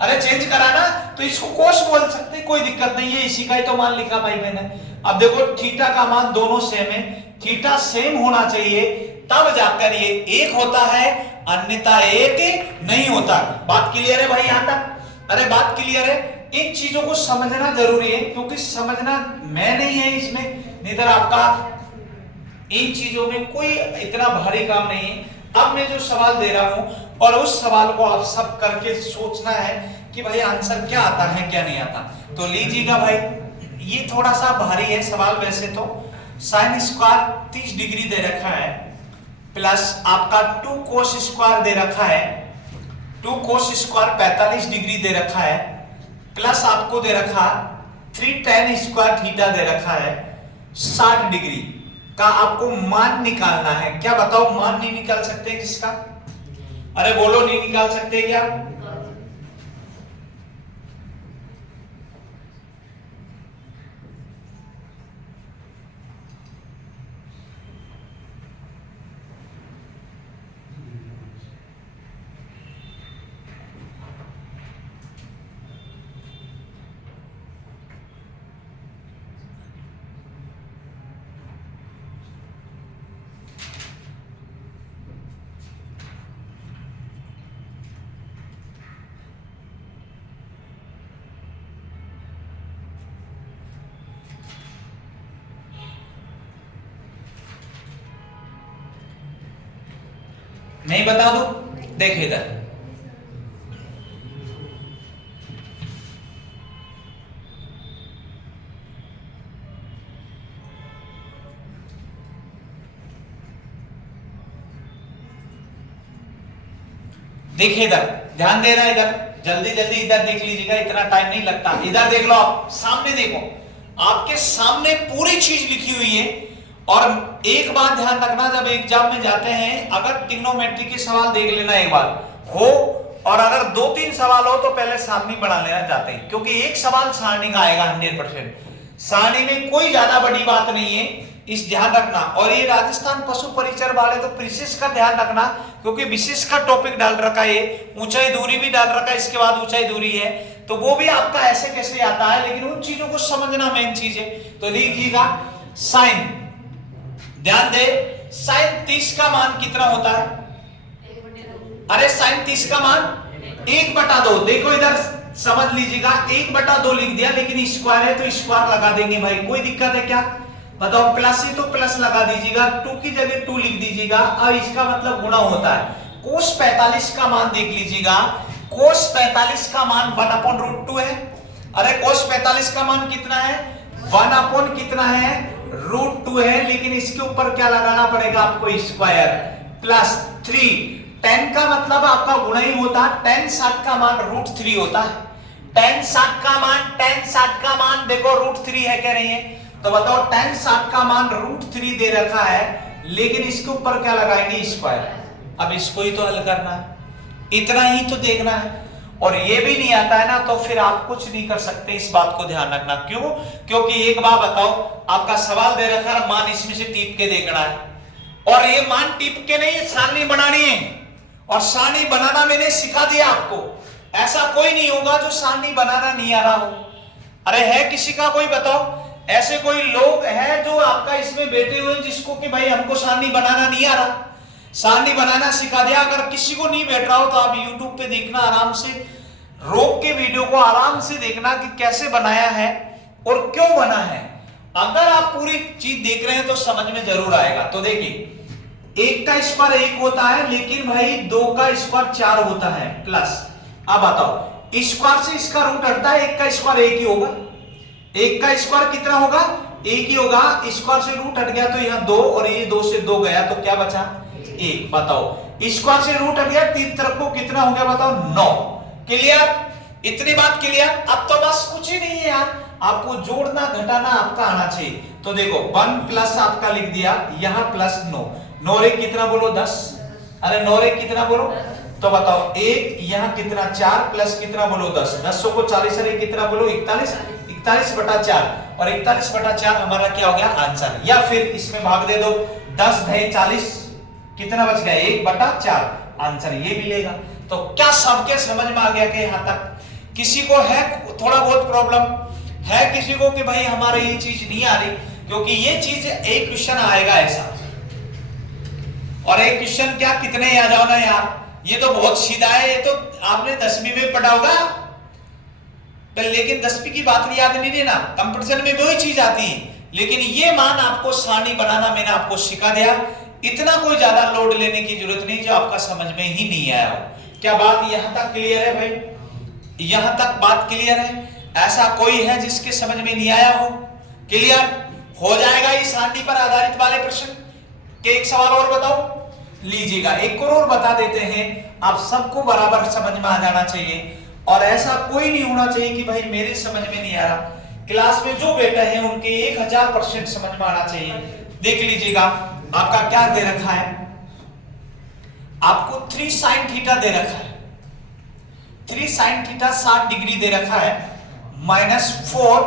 अरे चेंज कराना तो इसको कोस बोल सकते, कोई दिक्कत नहीं है, इसी का ही तो मान लिखा भाई मैंने। अब देखो थीटा का मान दोनों सेम है, थीटा सेम होना चाहिए तब जाकर ये 1 होता है। अन्यथा एक नहीं होता। बात क्लियर है भाई यहां तक? अरे बात क्लियर है? इन चीजों को समझना जरूरी है, क्योंकि समझना मैं नहीं है इसमें, निधर आपका इन चीजों में कोई इतना भारी काम नहीं है। अब मैं जो सवाल दे रहा हूं और उस सवाल को आप सब करके सोचना है कि भाई आंसर क्या आता है क्या नहीं आता। तो लीजिएगा भाई, ये थोड़ा सा भारी है सवाल वैसे तो। साइन स्क्वायर 30 डिग्री दे रखा है, प्लस आपका 2 कोस स्क्वायर दे रखा है, 2 कोस स्क्वायर 45 डिग्री दे रखा है, प्लस आपको दे रखा 3 tan स्क्वायर थीटा दे रखा है 60 डिग्री का। आपको मान निकालना है। क्या बताओ, मान नहीं निकाल सकते जिसका? अरे बोलो, नहीं निकाल सकते क्या? नहीं बता दो? देख इधर, देखिए इधर, ध्यान देना इधर, जल्दी जल्दी इधर देख लीजिएगा, इतना टाइम नहीं लगता। इधर देख लो, आप सामने देखो, आपके सामने पूरी चीज लिखी हुई है। और एक बात ध्यान रखना, जब एग्जाम में जाते हैं, अगर ट्रिग्नोमेट्री के सवाल देख लेना एक बार हो, और अगर 2-3 सवाल हो तो पहले सारणी बना लेना जाते हैं, क्योंकि एक सवाल सारणी का आएगा 100%। सारणी में कोई ज्यादा बड़ी बात नहीं है, इस ध्यान रखना। और ये राजस्थान पशु परिचर वाले तो प्रीसेस का ध्यान रखना, क्योंकि विशेष का टॉपिक डाल रखा है, ऊंचाई दूरी भी डाल रखा है, इसके बाद ऊंचाई दूरी है, तो वो भी आपका ऐसे कैसे आता है, लेकिन उन चीजों को समझना मेन चीज है। तो लीजिएगा साइन, ध्यान दे, साइन 30 का मान कितना होता है? अरे साइन 30 का मान 1/2। देखो इधर समझ लीजिएगा, 1/2 लिख दिया, लेकिन स्क्वायर है तो स्क्वायर लगा देंगे भाई, कोई दिक्कत है क्या? बताओ, प्लस है तो प्लस लगा दीजिएगा, 2 की जगह 2 लिख दीजिएगा, और इसका मतलब गुणा होता है। कोस 45 का मान देख लीजिएगा, कोस 45 का मान 1/√2 है। अरे कोस 45 का मान कितना है? 1 कितना है? √2 है, लेकिन इसके ऊपर क्या लगाना पड़ेगा आपको? Square plus 3। tan का मतलब आपका गुणा ही होता है, tan 60 का मान √3 होता है। tan 60 का मान देखो √3 है, कह रही है, तो बताओ tan 60 का मान √3 दे रखा है, लेकिन इसके ऊपर क्या लगाएंगे? स्क्वायर। अब इसको ही तो हल करना है, इतना ही तो देखना है। और ये भी नहीं आता है ना, तो फिर आप कुछ नहीं कर सकते, इस बात को ध्यान रखना। क्यों? क्योंकि एक बात बताओ, आपका सवाल दे रखा है, मान इसमें से टीप के देखना है, और ये मान टीप के नहीं, सारणी बनानी है, और सारणी बनाना मैंने सिखा दिया आपको। ऐसा कोई नहीं होगा जो सारणी बनाना नहीं आ रहा हो। अरे है किसी का कोई? बताओ, ऐसे कोई लोग हैं जो आपका इसमें बैठे हुए जिसको कि भाई हमको सारणी बनाना नहीं आ रहा? सारणी बनाना सिखा दिया। अगर किसी को नहीं बैठ रहा हो तो आप YouTube पे देखना, आराम से रोक के वीडियो को आराम से देखना कि कैसे बनाया है और क्यों बना है। अगर आप पूरी चीज देख रहे हैं तो समझ में जरूर आएगा। तो देखिए, 1 का स्क्वायर 1 होता है, लेकिन भाई 2 का स्क्वायर 4 होता है, प्लस। अब बताओ, स्क्वायर से इसका रूट हटता है, 1 का स्क्वायर 1 ही होगा। 1 का स्क्वायर कितना होगा? 1 ही होगा। स्क्वायर से रूट हट गया तो यहाँ 2, और ये 2 से 2 गया तो क्या बचा? 1। बताओ, स्क्वायर से रूट हट गया, तीन तरफ को कितना हो गया? बताओ, 9। क्लियर? इतनी बात क्लियर? अब तो बस कुछ ही नहीं है यार, आपको जोड़ना घटाना आपका आना चाहिए। तो देखो, 1 प्लस आपका लिख दिया, यहाँ प्लस 9, 9 एक कितना बोलो? 10। अरे 9 एक कितना बोलो? तो बताओ, 1 यहाँ कितना? 4 प्लस कितना बोलो? 10। 10 को 40 अरे कितना बोलो? 41। 41/4, और 41/4 हमारा क्या हो गया? आंसर। या फिर इसमें भाग दे दो, 10 × 40 कितना बच गया? 1/4, आंसर ये मिलेगा। तो क्या सबके समझ में आ गया कि यहां तक? किसी को है थोड़ा बहुत प्रॉब्लम है, किसी को कि भाई हमारे ये चीज नहीं आ रही? क्योंकि ये चीज एक क्वेश्चन आएगा ऐसा, और एक क्वेश्चन क्या कितने आ जाओ ना यार, ये तो बहुत सीधा है, ये तो आपने 10वीं में पढ़ा होगा, लेकिन 10वीं की बात याद नहीं देना, कंपटीशन में वही चीज आती है। लेकिन ये मान आपको सारणी बनाना मैंने आपको सिखा दिया, इतना कोई ज्यादा लोड लेने की जरूरत नहीं जो आपका समझ में ही नहीं आया हो। क्या बात यहां तक क्लियर है भाई? यहां तक बात क्लियर है? ऐसा कोई है जिसके समझ में नहीं आया हो? क्लियर हो जाएगा इस सारणी पर आधारित वाले प्रश्न के। एक सवाल और बताओ, लीजिएगा एक और बता देते हैं, आप सबको बराबर समझ में आ जाना चाहिए और ऐसा कोई नहीं होना चाहिए कि भाई मेरे समझ में नहीं आ रहा। क्लास में जो बेटा है उनके 1000% समझ में आना चाहिए। देख लीजिएगा आपका क्या दे रखा है, आपको 3 sin थीटा दे रखा है, 3 sin थीटा 60 डिग्री दे रखा है, -4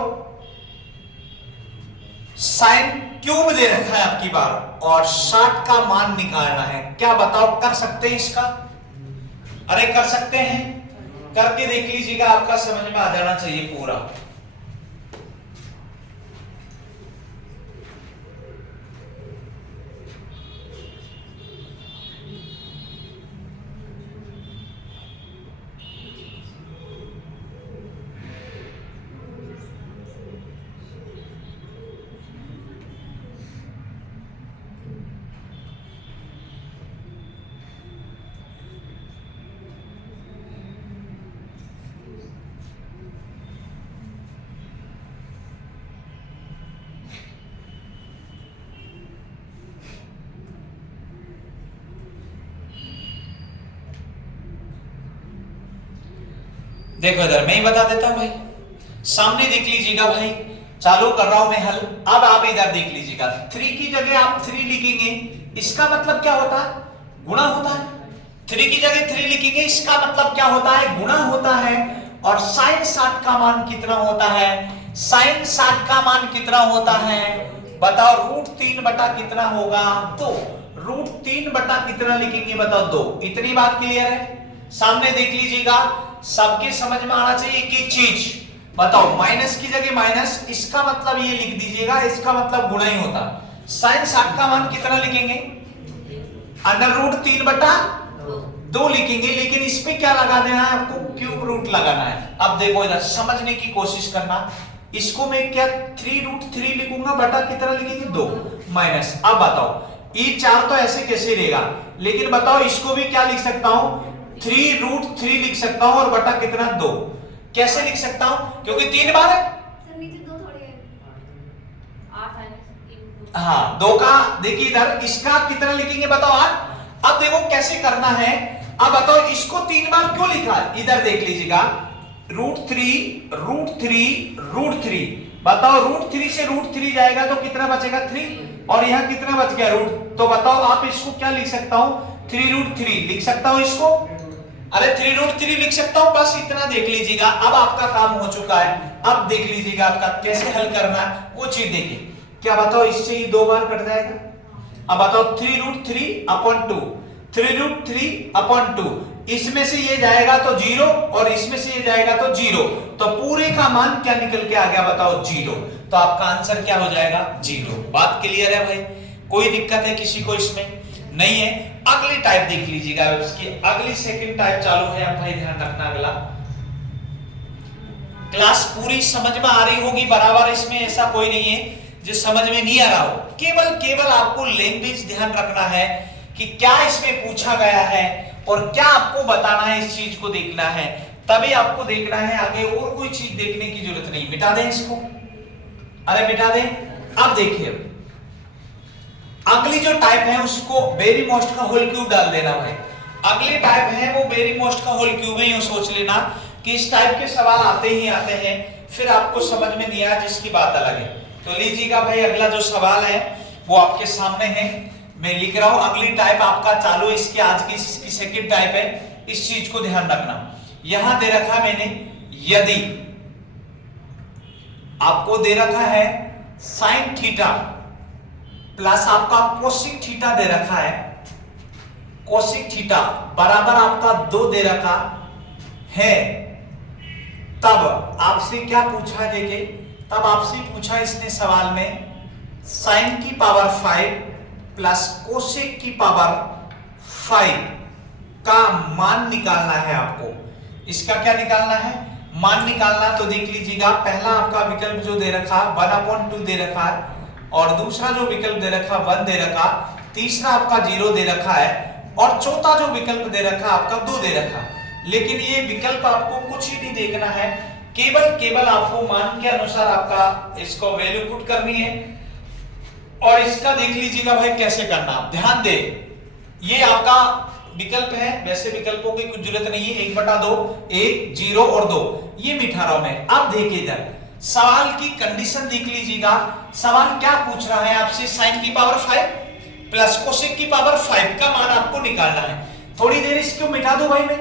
sin क्यूब दे रखा है आपकी बार, और 60 का मान निकालना है। क्या बताओ कर सकते हैं इसका? अरे कर सकते हैं, करके देख लीजिएगा, आपका समझ में आ जाना चाहिए पूरा। देखो इधर मैं ही बता देता हूं भाई, सामने देख लीजिएगा भाई, चालू कर रहा हूं मैं हल। अब आप इधर देख लीजिएगा, 3 की जगह आप 3 लिखेंगे, इसका मतलब क्या होता है? गुणा होता है। 3 की जगह 3 लिखेंगे, इसका मतलब क्या होता है? गुणा होता है। और sin 60 का मान कितना होता है? sin 60 का मान कितना होता है बताओ? √3 बटा कितना होगा? 2। √3 बटा कितना लिखेंगे बताओ? 2। इतनी बात क्लियर है? सामने देख लीजिएगा, सबके समझ में आना चाहिए एक चीज बताओ, माइनस की जगह माइनस, इसका मतलब ये लिख दीजिएगा, इसका मतलब गुणा ही होता। sin 60 का मान कितना लिखेंगे? √3 बटा 2 लिखेंगे, लेकिन इस पे क्या लगा देना है आपको? क्यूब रूट लगाना है। अब देखो इधर समझने की कोशिश करना, इसको मैं क्या 3√3 लिखूंगा, बटा कितना लिखेंगे? 2 माइनस। अब बताओ ये 4 तो ऐसे कैसे रहेगा, लेकिन बताओ इसको भी क्या लिख सकता हूं? 3√3 लिख सकता हूं, और बटा कितना? 2। कैसे लिख सकता हूं? क्योंकि 3 बार है, नीचे 2 थोड़े है, 8 हाँ 2 का। देखिए इधर इसका कितना लिखेंगे बताओ? 8। अब देखो कैसे करना है, अब बताओ इसको 3 बार क्यों लिखा? इधर देख लीजिएगा, √3 बताओ, √3 से √3 जाएगा तो कितना बचेगा? 3, और यहां कितना बच गया? रूट। तो बताओ आप इसको क्या लिख सकता हूं? 3√3 लिख सकता हूं इसको, अरे 3√3 लिख सकता हूं, बस इतना देख लीजिएगा। अब आपका काम हो चुका है। अब देख लीजिएगा आपका कैसे हल करना है वो चीज देखिए। क्या बताओ इससे ही 2 बार कट जाएगा। अब बताओ 3√3/2, 3√3/2, इसमें से ये जाएगा तो 0, और इसमें से ये जाएगा तो 0, तो पूरे का मान क्या निकल के आ गया बताओ? 0। तो आपका आंसर क्या हो जाएगा? 0। बात क्लियर है भाई? कोई दिक्कत है किसी को इसमें? नहीं है। अगली टाइप देख लीजिएगा, उसकी अगली सेकंड टाइप चालू है। आप भाई ध्यान रखना, अगला क्लास पूरी समझ में आ रही होगी बराबर, इसमें ऐसा कोई नहीं है जो समझ में नहीं आ रहा हो। केवल आपको लैंग्वेज ध्यान रखना है कि क्या इसमें पूछा गया है और क्या आपको बताना है, इस चीज को देखना है, तभी आपको देखना है। आगे और कोई चीज देखने की जरूरत नहीं। मिटा दें इसको, अरे मिटा दें। अब देखिए अगली जो टाइप है उसको वेरी मोस्ट का होल क्यूब डाल देना भाई। अगली टाइप है वो वेरी मोस्ट का होल क्यूब है। यूं सोच लेना कि इस टाइप के सवाल आते ही आते हैं, फिर आपको समझ में नहीं आया जिसकी बात अलग है। तो लीजिएगा भाई, अगला जो सवाल है वो आपके सामने है, मैं लिख रहा हूं। अगली टाइप आपका चालू है, इसकी आज की इसकी सेकंड टाइप है। इस चीज को ध्यान रखना। यहां दे रखा मैंने, यदि आपको दे रखा है साइन थीटा प्लस आपका कोसिक थीटा दे रखा है, कोसिक थीटा बराबर आपका 2 दे रखा है, तब आपसे क्या पूछा? देखिए तब आपसे पूछा इसने सवाल में sin की पावर 5 प्लस कोसेक की पावर 5 का मान निकालना है आपको। इसका क्या निकालना है? मान निकालना। तो देख लीजिएगा, पहला आपका विकल्प जो दे रखा 1/2 दे रखा है, और दूसरा जो विकल्प दे रखा 1 दे रखा, तीसरा आपका 0 दे रखा है, और चौथा जो विकल्प दे रखा आपका 2 दे रखा। लेकिन ये विकल्प आपको कुछ ही नहीं देखना है, केवल आपको मान के अनुसार आपका इसको वैल्यू पुट करनी है। और इसका देख लीजिएगा भाई कैसे करना, आप ध्यान दे, ये आपका विकल्प है, वैसे विकल्पों की कुछ जरूरत नहीं है। 1/2, 1, 0 और 2, ये मिठा रहा मैं। अब देखिए इधर सवाल की कंडीशन देख लीजिएगा, सवाल क्या पूछ रहा है आपसे, साइन की पावर 5 प्लस कोसेक की पावर 5 का मान आपको निकालना है। थोड़ी देर इसको मिटा दो भाई मैं,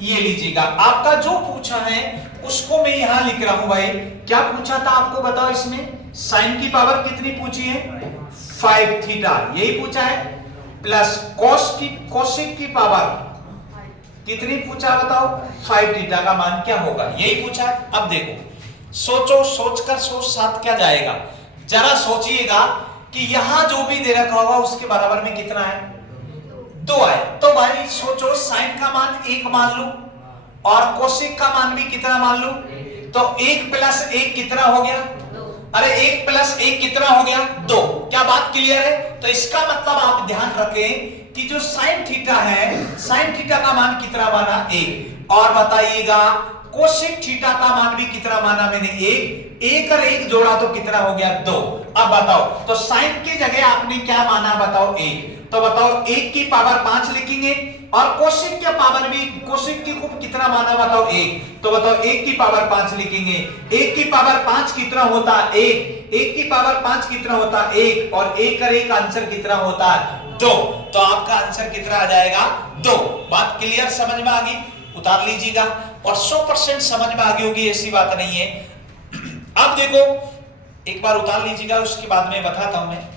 ये लीजिएगा आपका जो पूछा है उसको मैं यहां लिख रहा हूं भाई। क्या पूछा था आपको बताओ, इसमें साइन की पावर कितनी पूछी है? 5 थीटा, यही पूछा है, प्लस कोसेक की पावर कितनी पूछा बताओ? 5 थीटा का मान क्या होगा, यही पूछा है। अब देखो, सोचो, सोचकर सोच साथ क्या जाएगा, जरा सोचिएगा कि यहां जो भी दे रखा होगा उसके बराबर में कितना है? 2 है। तो भाई सोचो, साइन का मान 1 मान लो और कोसेक का मान भी कितना मान लो, तो 1 प्लस 1 कितना हो गया? अरे 1 प्लस 1 कितना हो गया? 2। क्या बात क्लियर है? तो इसका मतलब आप ध्यान रखें कि जो साइन थीटा है, साइन थीटा का मान कितना माना? 1। और बताइएगा कोसेक थीटा का मान भी कितना माना मैंने? 1 और 1 जोड़ा तो कितना हो गया? 2। अब बताओ, तो साइन की जगह आपने क्या माना बताओ? 1। तो बताओ 1 की पावर 5 लिखेंगे, और कोसेक की पावर भी, कोसेक की को कितना माना बताओ? 1। तो बताओ 1 की पावर 5 लिखेंगे। 1 की पावर 5 कितना होता है? 1। 1 की पावर 5 कितना होता है? 1। और 1 और 1 आंसर कितना होता है? 2। तो आपका आंसर कितना आ जाएगा? 2। बात क्लियर, समझ में आ गई? उतार लीजिएगा, और 100% समझ में आ गई होगी, ऐसी बात नहीं है। अब देखो, एक बार उतार लीजिएगा, उसके बाद में बताता हूं मैं।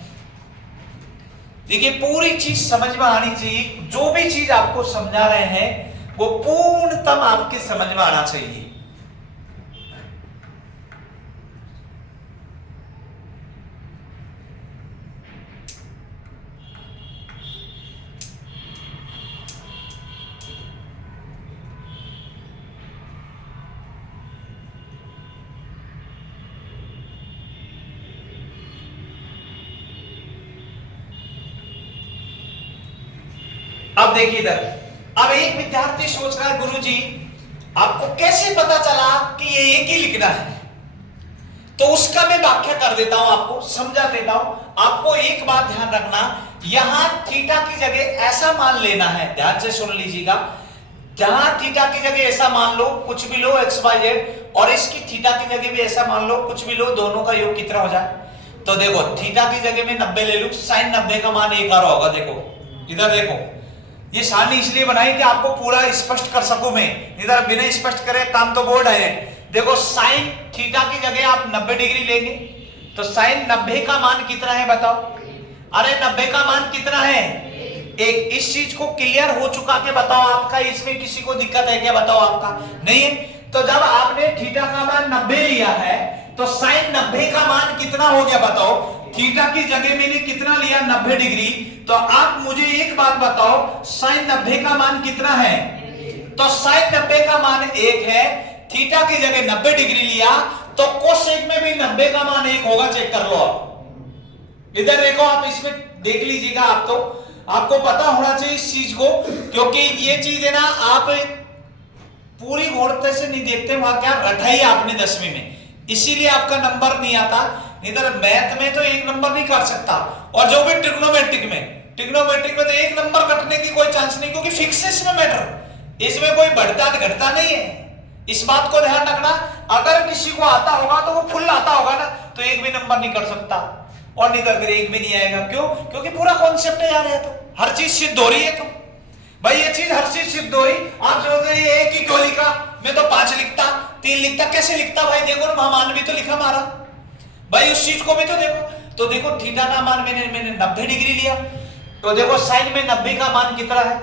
देखिए, पूरी चीज समझ में आनी चाहिए, जो भी चीज आपको समझा रहे हैं वो पूर्णतम आपके समझ में आना चाहिए। अब देखिए इधर, अब एक विद्यार्थी सोच रहा है गुरुजी आपको कैसे पता चला कि ये एक ही लिखना है? तो उसका मैं व्याख्या कर देता हूं, आपको समझा देता हूं। आपको एक बात ध्यान रखना, यहां थीटा की जगह ऐसा मान लेना है, ध्यान से सुन लीजिएगा। जहां थीटा की जगह ऐसा मान लो, कुछ भी लो XYZ, और इसकी थीटा की जगह भी ऐसा मान लो, कुछ भी लो, दोनों का योग कितना हो जाए? तो देखो, थीटा की जगह में 90 ले लू, साइन 90 का मान 1 आ रहा होगा। देखो इधर, देखो ये सारणी इसलिए बनाई कि आपको पूरा स्पष्ट कर सकूं मैं, इधर बिना स्पष्ट करे काम तो बोर्ड है। देखो, साइन थीटा की जगह आप 90 डिग्री लेंगे, तो साइन 90 का मान कितना है बताओ? अरे 90 का मान कितना है? 1। इस चीज को क्लियर हो चुका के बताओ, आपका इसमें किसी को दिक्कत है क्या बताओ? आपका नहीं है। तो जब आपने थीटा का मान 90 लिया है, तो साइन 90 का मान कितना हो गया बताओ? थीटा की जगह मैंने कितना लिया? 90 डिग्री। तो आप मुझे एक बात बताओ, साइन 90 का मान कितना है? तो साइन 90 का मान 1 है, थीटा की जगह 90 डिग्री लिया, तो कोसेक में भी 90 का मान 1 होगा, चेक कर लो आप। इधर देखो, आप इसमें देख लीजिएगा, आप तो आपको पता होना चाहिए इस चीज को, क्योंकि ये चीज है ना, आप पूरी गौरते से नहीं देखते, वहां क्या रटाई आपने 10वीं में, इसीलिए आपका नंबर नहीं आता। इधर मैथ में तो 1 नंबर नहीं कर सकता, और जो भी ट्रिग्नोमेट्रिक में तो 1 नंबर कटने की कोई चांस नहीं, क्योंकि फिक्सेस में मैटर, इसमें कोई बढ़ता घटता नहीं है। इस बात को ध्यान रखना, अगर किसी को आता होगा तो वो फुल आता होगा ना, तो 1 भी नंबर नहीं कर सकता, और नहीं तो फिर 1 भी नहीं आएगा। क्यों? क्योंकि पूरा कॉन्सेप्ट याद है, तो हर चीज सिद्ध हो रही है। तो भाई ये चीज हर चीज सिद्ध हो रही, आप सोच रहे हैं 1 ही क्यों लिखा, मैं तो 5 लिखता, 3 लिखता, कैसे लिखता भाई? देखो ना, मान भी तो लिखा मारा भाई, उस चीज को भी तो देखो। तो देखो, थीटा का मान मैंने 90 डिग्री लिया, तो देखो साइन में 90 का मान कितना है,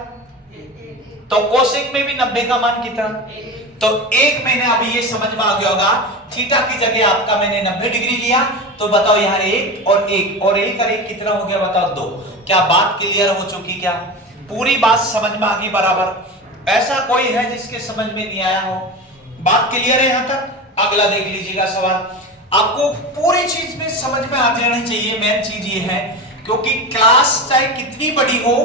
तो कोसेक में भी 90 का मान कितना? तो एक मैंने अभी ये समझ में आ गया होगा, थीटा की जगह आपका मैंने 90 डिग्री लिया, तो बताओ यहाँ एक और एक और एक और एक कितना हो गया बताओ 2। क्या बात क्लियर हो चुकी? क्या पूरी बात समझ में आ गई बराबर? ऐसा कोई है जिसके समझ में नहीं आया हो? बात क्लियर है यहां तक? अगला देख लीजिएगा सवाल। आपको पूरी चीज में समझ में आ जानी चाहिए, मेन चीज ये है, क्योंकि क्लास चाहे कितनी बड़ी हो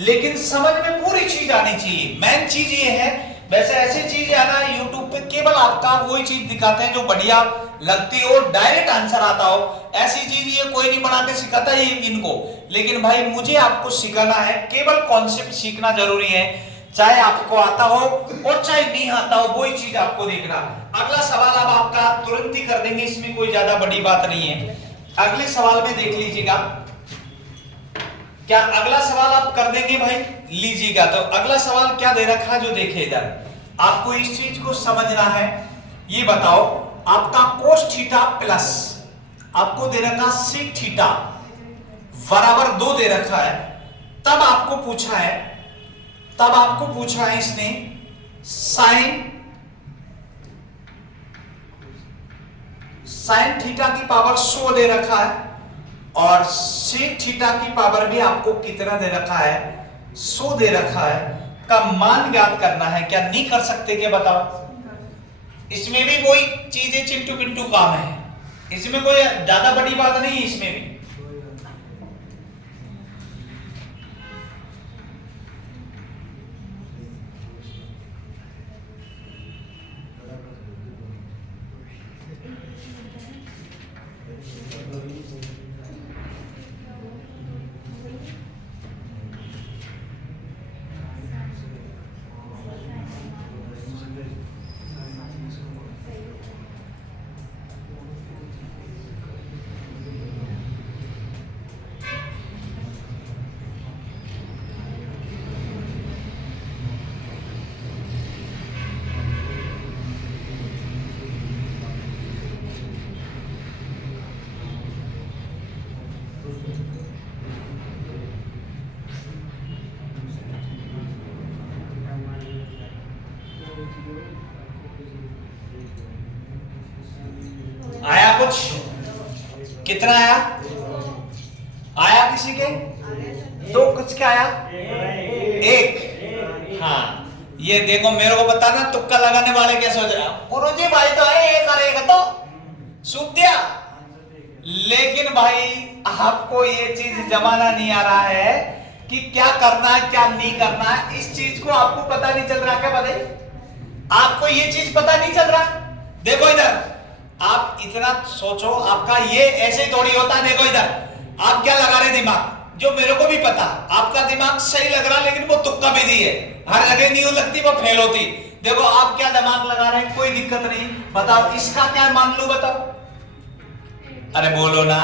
लेकिन समझ में पूरी चीज आनी चाहिए, मेन चीज ये है। वैसे ऐसी चीज है ना, यूट्यूब पे केवल आपका वही चीज दिखाते हैं जो बढ़िया लगती हो, डायरेक्ट आंसर आता हो, ऐसी चीज ये कोई नहीं बना के सिखाता ये इनको। लेकिन भाई मुझे आपको सिखाना है, केवल कॉन्सेप्ट सीखना जरूरी है, चाहे आपको आता हो और चाहे नहीं आता हो, वही चीज आपको देखना। अगला सवाल अब आपका तुरंत ही कर देंगे, इसमें कोई ज्यादा बड़ी बात नहीं है। अगले सवाल में देख लीजिएगा, क्या अगला सवाल आप कर देंगे भाई? लीजिएगा। तो अगला सवाल क्या दे रखा है जो देखे इधर, आपको इस चीज को समझना है। ये बताओ आपका कोस थीटा प्लस आपको दे रखा सेक थीटा बराबर 2 दे रखा है। तब आपको पूछा है इसने साइन थीटा की पावर 100 दे रखा है और सेक थीटा की पावर भी आपको कितना दे रखा है? 100 दे रखा है। का मान ज्ञात करना है। क्या नहीं कर सकते? क्या बताओ? इसमें भी वही चीजें चिंटू पिंटू काम है, इसमें कोई ज्यादा बड़ी बात नहीं है इसमें भी। आया कुछ? कितना आया किसी के? 2 कुछ क्या आया? 1। हाँ ये देखो, मेरे को बताना तुक्का लगाने वाले क्या सोच रहे हैं? गुरुजी भाई तो है 1 और 1 तो सूख दिया। लेकिन भाई आपको ये चीज जमाना नहीं आ रहा है कि क्या करना है क्या नहीं करना है। इस चीज को आपको पता नहीं चल रहा। क्या बताइए, आपको ये चीज पता नहीं चल रहा? देखो इधर, आप इतना सोचो, आपका ये ऐसे ही थोड़ी होता है। देखो इधर, आप क्या लगा रहे दिमाग, जो मेरे को भी पता, आपका दिमाग सही लग रहा, लेकिन वो तुक्का भी दी है, हर जगह नहीं हो लगती, वो फेल होती। देखो आप क्या दिमाग लगा रहे हैं, कोई दिक्कत नहीं। बताओ इसका क्या मान लू? बताओ, अरे बोलो ना।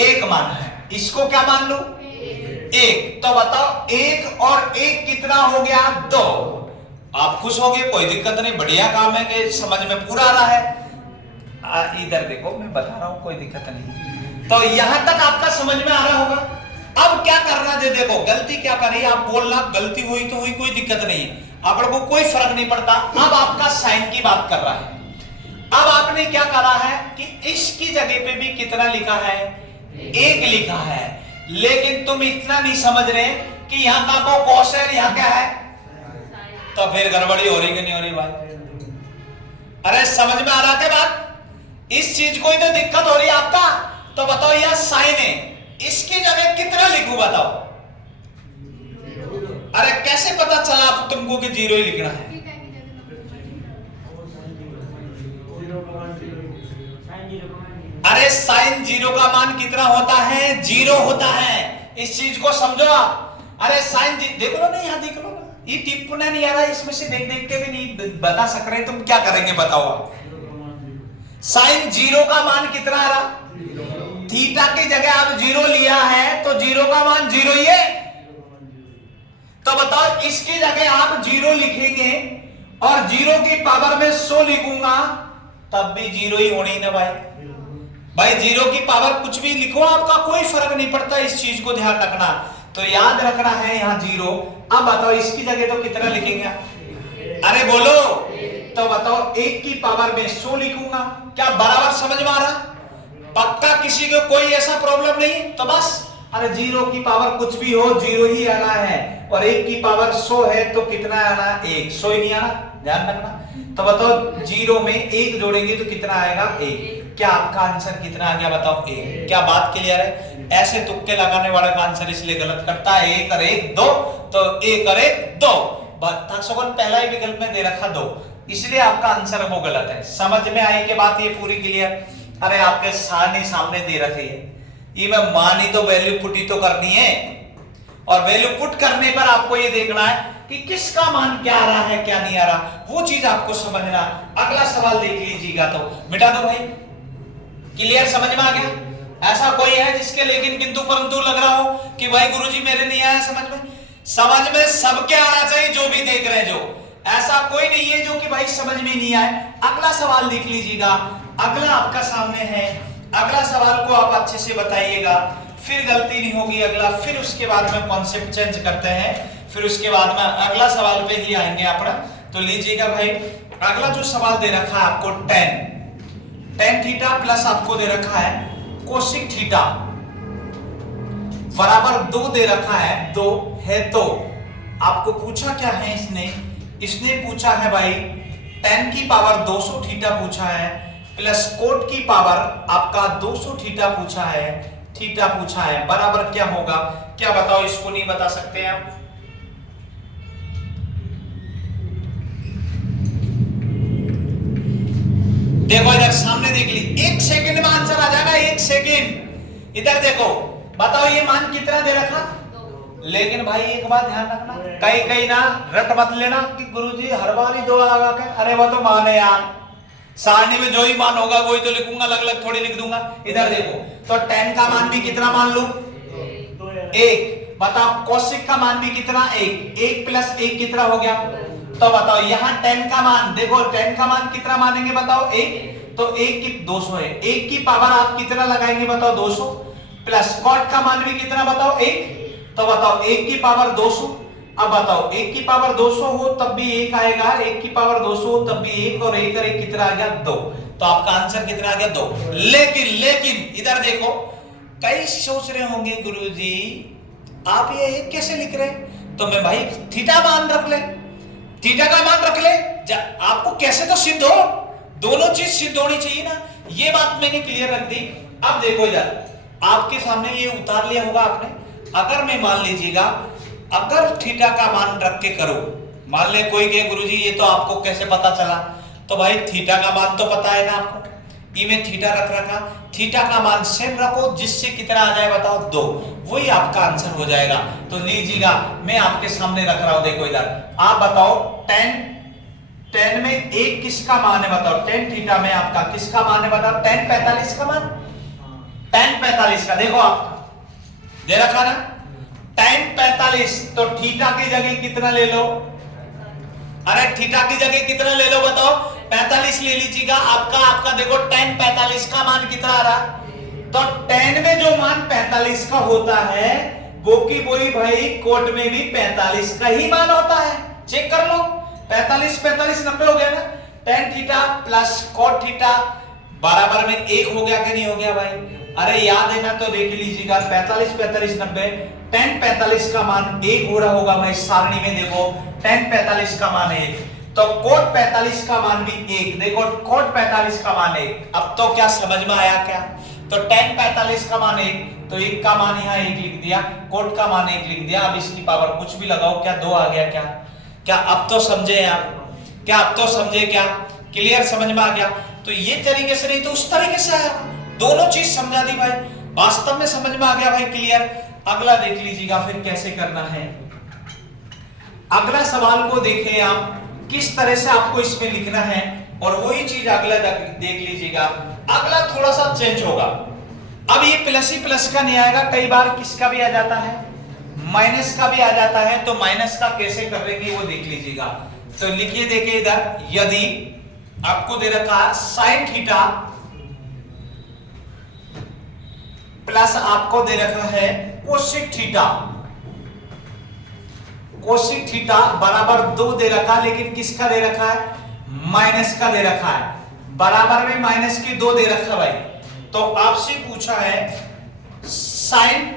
1 मान है, इसको क्या मान लू? 1। तो बताओ 1 और 1 कितना हो गया? 2। आप खुश हो गए, कोई दिक्कत नहीं, बढ़िया काम है कि समझ में पूरा आ रहा है। इधर देखो, मैं बता रहा हूं, कोई दिक्कत नहीं। तो यहां तक आपका समझ में आ रहा होगा। अब क्या करना है, देखो गलती क्या करी, आप बोलना गलती हुई तो हुई, कोई दिक्कत नहीं, आप लोगों को कोई फर्क नहीं पड़ता। अब आपका साइन की बात कर रहा है। अब आपने क्या करा है कि इसकी जगह पे भी कितना लिखा है? 1 लिखा है। लेकिन तुम इतना नहीं समझ रहे कि यहां का को कॉस है, यहां क्या है? तो फिर गड़बड़ी हो रही कि नहीं हो रही बात? अरे समझ में आ रहा है बात? इस चीज को ही तो दिक्कत हो रही है आपका। तो बताओ यह साइन है, इसकी जगह कितना लिखूं बताओ? अरे कैसे पता चला आप तुमको कि 0 ही लिखना है? अरे साइन 0 का मान कितना होता है? 0 होता है। इस चीज को समझो आप। अरे साइन देखो ना, यहाँ देख लो ना, ये टिप्पणी नहीं आ रहा, इसमें से देख देख के भी नहीं बता सक रहे, तुम क्या करेंगे बताओ आप? साइन 0 का मान कितना आ रहा? थीटा की जगह आप 0 लिया है तो 0 का मान 0 ही है। तो बताओ इसकी जगह आप 0 लिखेंगे और 0 की पावर में 100 लिखूंगा, तब भी 0 ही होनी ना भाई। भाई 0 की पावर कुछ भी लिखो, आपका कोई फर्क नहीं पड़ता। इस चीज को ध्यान रखना, तो याद रखना है यहाँ 0। अब बताओ इसकी जगह तो कितना लिखेंगे? अरे बोलो, तो बताओ 1 की पावर में 100 लिखूंगा। क्या बराबर समझ में आ रहा? पक्का? किसी को कोई ऐसा प्रॉब्लम नहीं? तो बस, अरे 0 की पावर कुछ भी हो 0 ही आना है, और 1 की पावर 100 है तो कितना आना? 1, 100 ही नहीं आना, ध्यान रखना। तो बताओ 0 में 1 जोड़ेंगे तो कितना आएगा? 1। क्या आपका आंसर कितना आ गया बताओ? 1। क्या बात क्लियर है? ऐसे तुक्के लगाने वाला का आंसर इसलिए गलत करता है। 1 और 1 2, तो 1 और 1 2, पहला ही विकल्प में दे रखा 2, इसलिए आपका आंसर वो गलत है। समझ में आई के बात ये पूरी क्लियर? अरे आपके सामने दे रखी है, ये मैं मानी तो वैल्यू पुट ही तो करनी है, और वैल्यू पुट करने पर आपको ये देखना है कि किसका मान क्या आ रहा है क्या नहीं आ रहा, वो चीज आपको समझना। अगला सवाल देख लीजिएगा, तो मिटा दो भाई। क्लियर? समझ में आ गया? ऐसा कोई है जिसके लेकिन किंतु परंतु लग रहा हो कि भाई गुरुजी मेरे नहीं आया समझ में? समझ में सबके आना चाहिए, जो भी देख रहे हैं, जो ऐसा कोई नहीं है जो कि भाई समझ में नहीं आए। अगला सवाल देख लीजिएगा, अगला आपका सामने है। अगला सवाल को आप अच्छे से बताइएगा, फिर गलती नहीं होगी। अगला, फिर उसके बाद में कॉन्सेप्ट चेंज करते हैं, फिर उसके बाद में अगला सवाल पे ही आएंगे अपना। तो लीजिएगा भाई, अगला जो सवाल दे रखा है आपको tan थीटा प्लस आपको दे रखा है कोसिक थीटा बराबर 2 दे रखा है, 2 है। तो आपको पूछा क्या है इसने पूछा है भाई tan की पावर 200 थीटा पूछा है, प्लस कोट की पावर आपका 200 थीटा पूछा है, बराबर क्या होगा? क्या बताओ? इसको नहीं बता सकते आप? देखो इधर सामने देख ली, 1 सेकंड में आंसर आ जाएगा, 1 सेकंड। इधर देखो, बताओ ये मान कितना दे रखा? लेकिन भाई एक बात ध्यान रखना, कहीं ना रट मत लेना कि गुरुजी हर बार ही 2 लगा के, अरे वो तो मान है यार, सारणी में जो ही मान होगा वही तो लिखूंगा, अलग अलग थोड़ी लिख दूंगा। इधर देखो, तो tan का मान भी कितना मान लू? 1। बताओ कोसिक का मान भी कितना? 1। 1 प्लस 1 कितना हो गया? तो बताओ यहाँ tan का मान, देखो tan का मान कितना मानेंगे बताओ? 1। तो 1 की 200 है, 1 की पावर आप कितना लगाएंगे बताओ? 200, प्लस cot का मान भी कितना बताओ? 1। तो बताओ 1 की पावर 200। अब बताओ 1 की पावर 200 हो तब भी 1 आएगा, 1 की पावर 200 हो तब भी 1, और 1 और 1 कितना आ गया? 2। तो आपका आंसर कितना आ गया? 2। लेकिन इधर देखो, कई सोच रहे होंगे गुरुजी आप ये 1 कैसे लिख रहे? तो मैं भाई थीटा मान रख ले, थीटा का मान रख ले, आपको कैसे तो सिद्ध हो, दोनों चीज सिद्ध होनी चाहिए ना, ये बात मैंने क्लियर रख दी। अब देखो इधर आपके सामने ये उतार लिया होगा आपने। अगर मैं मान लीजिएगा, अगर थीटा का मान रख के करो, मान ले कोई कहे गुरुजी ये तो आपको कैसे पता चला? तो भाई थीटा का मान तो पता है ना आपको, ई में थीटा रख रखा, थीटा का मान सेम रखो, जिससे कितना आ जाए बताओ? 2, वही आपका आंसर हो जाएगा। तो लीजिएगा, मैं आपके सामने रख रहा हूं, देखो इधर आप बताओ tan में 1 किसका मान है बताओ? tan थीटा में आपका किसका मान है बताओ? tan 45 का मान, tan 45 का देखो आप दे रखा ना, tan 45। तो थीटा की जगह कितना ले लो? अरे थीटा की जगह कितना ले लो बताओ? 45 ले लीजिएगा। आपका देखो tan 45 का मान कितना आ रहा? तो tan में जो मान 45 का होता है वो की वही भाई कोट में भी 45 का ही मान होता है। चेक कर लो, 45 45 90 हो गया ना। tan theta plus cot theta बराबर में 1 हो गया कि नहीं हो गया भाई? अरे याद है ना, तो देख लीजिएगा 45 45 90, tan 45 का मान 1 हो रहा होगा भाई। सारणी में देखो tan 45 का मान 1, तो cot 45 का मान भी 1, देखो cot 45 का मान 1। अब तो क्या समझ में आया क्या? तो tan 45 का मान 1, तो 1 का मान यहाँ 1 लिख दिया, cot का मान 1 लिख दिया। अब इसकी पावर कुछ भी लगाओ, क्या 2 आ गया? क्या अब तो समझे आप? क्या अब तो समझे? क्या क्लियर समझ में आ गया? तो ये तरीके से नहीं तो उस तरीके से आया, दोनों चीज समझा दी भाई, वास्तव में समझ में आ गया भाई, क्लियर। अगला देख लीजिएगा फिर कैसे करना है। अगला सवाल को देखें आप, किस तरह से आपको इसमें लिखना है, और वही चीज अगला देख लीजिएगा। अगला थोड़ा सा चेंज होगा, अब ये प्लस ही प्लस का नहीं आएगा, कई बार किसका भी आ जाता है? माइनस का भी आ जाता है। तो माइनस का कैसे करेंगे वो देख लीजिएगा। तो लिखिए, देखिए इधर, यदि आपको दे रखा साइन थीटा प्लस आपको दे रखा है कोसिक थीटा, कोसिक थीटा बराबर 2 दे रखा, लेकिन किसका दे रखा है? माइनस का दे रखा है, बराबर में माइनस की 2 दे रखा भाई। तो आपसे पूछा है साइन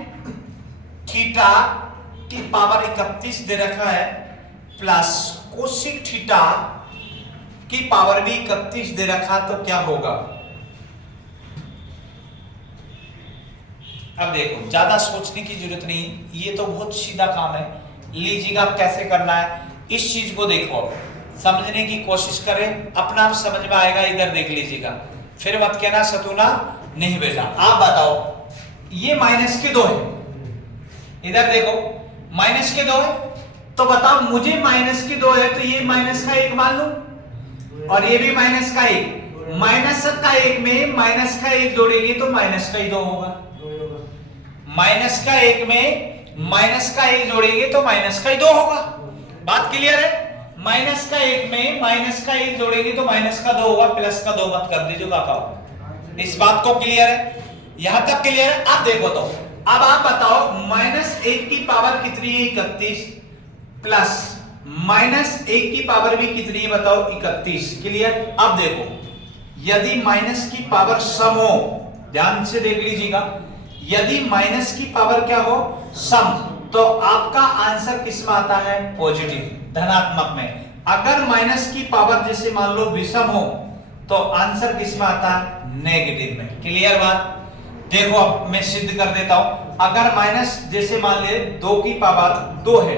थीटा की पावर 31 दे रखा है प्लस कोसिक थीटा की पावर भी 31 दे रखा, तो क्या होगा। अब देखो ज्यादा सोचने की जरूरत नहीं, ये तो बहुत सीधा काम है, लीजिएगा आप कैसे करना है। इस चीज को देखो, समझने की कोशिश करें, अपना आप समझ में आएगा। इधर देख लीजिएगा, फिर मत कहना सतुना नहीं बेटा। आप बताओ, ये माइनस के 2 है, इधर देखो माइनस के 2 है, तो बताओ मुझे माइनस के 2 है तो ये माइनस का 1 मान लूं, और ये भी माइनस का 1, माइनस का 1 में माइनस का 1 जोड़ेंगे तो माइनस का ही 2 होगा। माइनस का 1 में माइनस का 1 जोड़ेंगे तो माइनस का ही 2 होगा। बात क्लियर है। माइनस का 1 में माइनस का 1 जोड़ेंगे तो माइनस का 2 होगा, प्लस का 2 मत कर दीजिए काका। इस बात को क्लियर है, यहां तक क्लियर है। अब देखो तो अब आप बताओ माइनस 1 की पावर कितनी है 31 प्लस माइनस 1 की पावर भी कितनी है बताओ 31। क्लियर। अब देखो यदि माइनस की पावर सम हो, ध्यान से देख लीजिएगा, यदि माइनस की पावर क्या हो सम, तो आपका आंसर किस में आता है पॉजिटिव, धनात्मक में। अगर माइनस की पावर जैसे मान लो विषम हो तो आंसर किस में आता है नेगेटिव में। क्लियर बात। देखो अब मैं सिद्ध कर देता हूं, अगर माइनस जैसे मान ले 2 की पावर 2 है,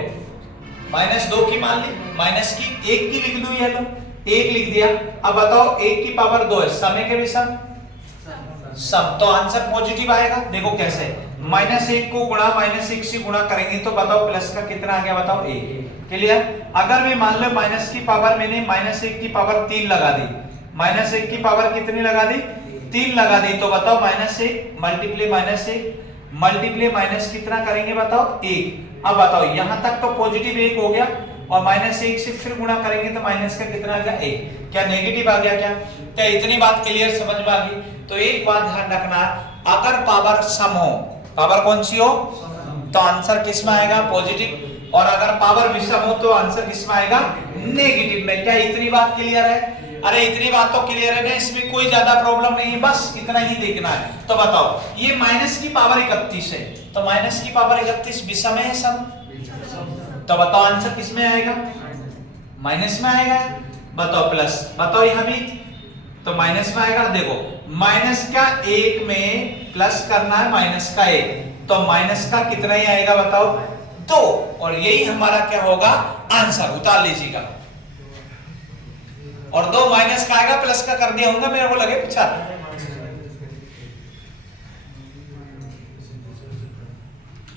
माइनस 2 की मान ली, माइनस की 1 की लिख दूं, ये तो 1 लिख दिया। अब बताओ 1 की पावर 2 है, सम है के विषम सम, तो आंसर पॉजिटिव आएगा। देखो कैसे, माइनस 1 को गुणा माइनस 1 से गुणा करेंगे तो बताओ प्लस का कितना आ गया बताओ 1। क्लियर। अगर मैं मान लो माइनस की पावर मैंने माइनस 1 की पावर 3 लगा दी, माइनस 1 की पावर कितनी लगा दी 3 लगा दी, तो बताओ minus 1 multiply minus 1 multiply minus कितना करेंगे बताओ 1। अब बताओ यहां तक तो पॉजिटिव 1 हो गया, और माइनस 1 से फिर गुणा करेंगे तो माइनस का कितना आ गया 1। क्या नेगेटिव आ गया क्या इतनी बात क्लियर समझ में आ गई। तो एक बात ध्यान रखना, अगर पावर सम हो, पावर कौन सी हो, तो आंसर किस में आएगा पॉजिटिव, और अगर पावर विषम हो तो आंसर किस में आएगा नेगेटिव में। क्या इतनी बात क्लियर है। अरे इतनी बात तो क्लियर है ना, इसमें कोई ज्यादा प्रॉब्लम नहीं है, बस इतना ही देखना है। तो बताओ ये माइनस की पावर 31 है, तो माइनस की पावर 31 विषम है सम, तो बताओ आंसर किस में आएगा माइनस में आएगा। बताओ प्लस, बताओ यहां भी तो माइनस में आएगा। देखो माइनस का 1 में प्लस करना है माइनस का 1, तो माइनस का कितना ही आएगा बताओ 2, और यही हमारा क्या होगा आंसर। उतार लीजिएगा, और 2 माइनस का आएगा प्लस का कर दिया होगा, मेरे को लगे 50।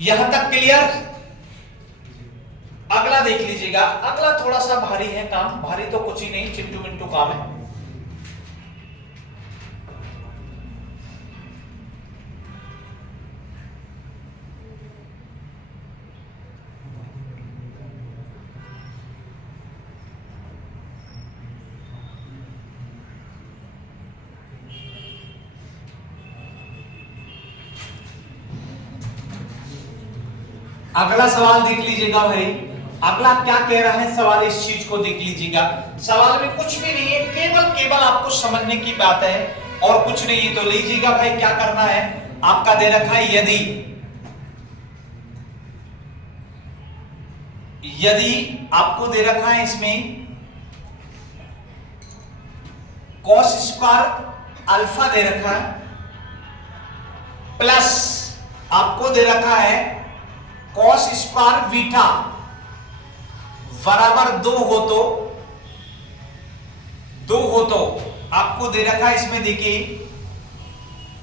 यहां तक क्लियर। अगला देख लीजिएगा, अगला थोड़ा सा भारी है काम, भारी तो कुछ ही नहीं, चिंटू मिंटू काम है। अगला सवाल देख लीजिएगा भाई, अगला क्या कह रहा है सवाल, इस चीज को देख लीजिएगा। सवाल में कुछ भी नहीं है, केवल आपको समझने की बात है और कुछ नहीं है। तो लीजिएगा भाई क्या करना है, आपका दे रखा है यदि आपको दे रखा है इसमें कॉस स्क्वायर अल्फा दे रखा है, प्लस आपको दे रखा है कॉस स्क्वायर बीटा बराबर 2 हो तो आपको दे रखा है इसमें देखिए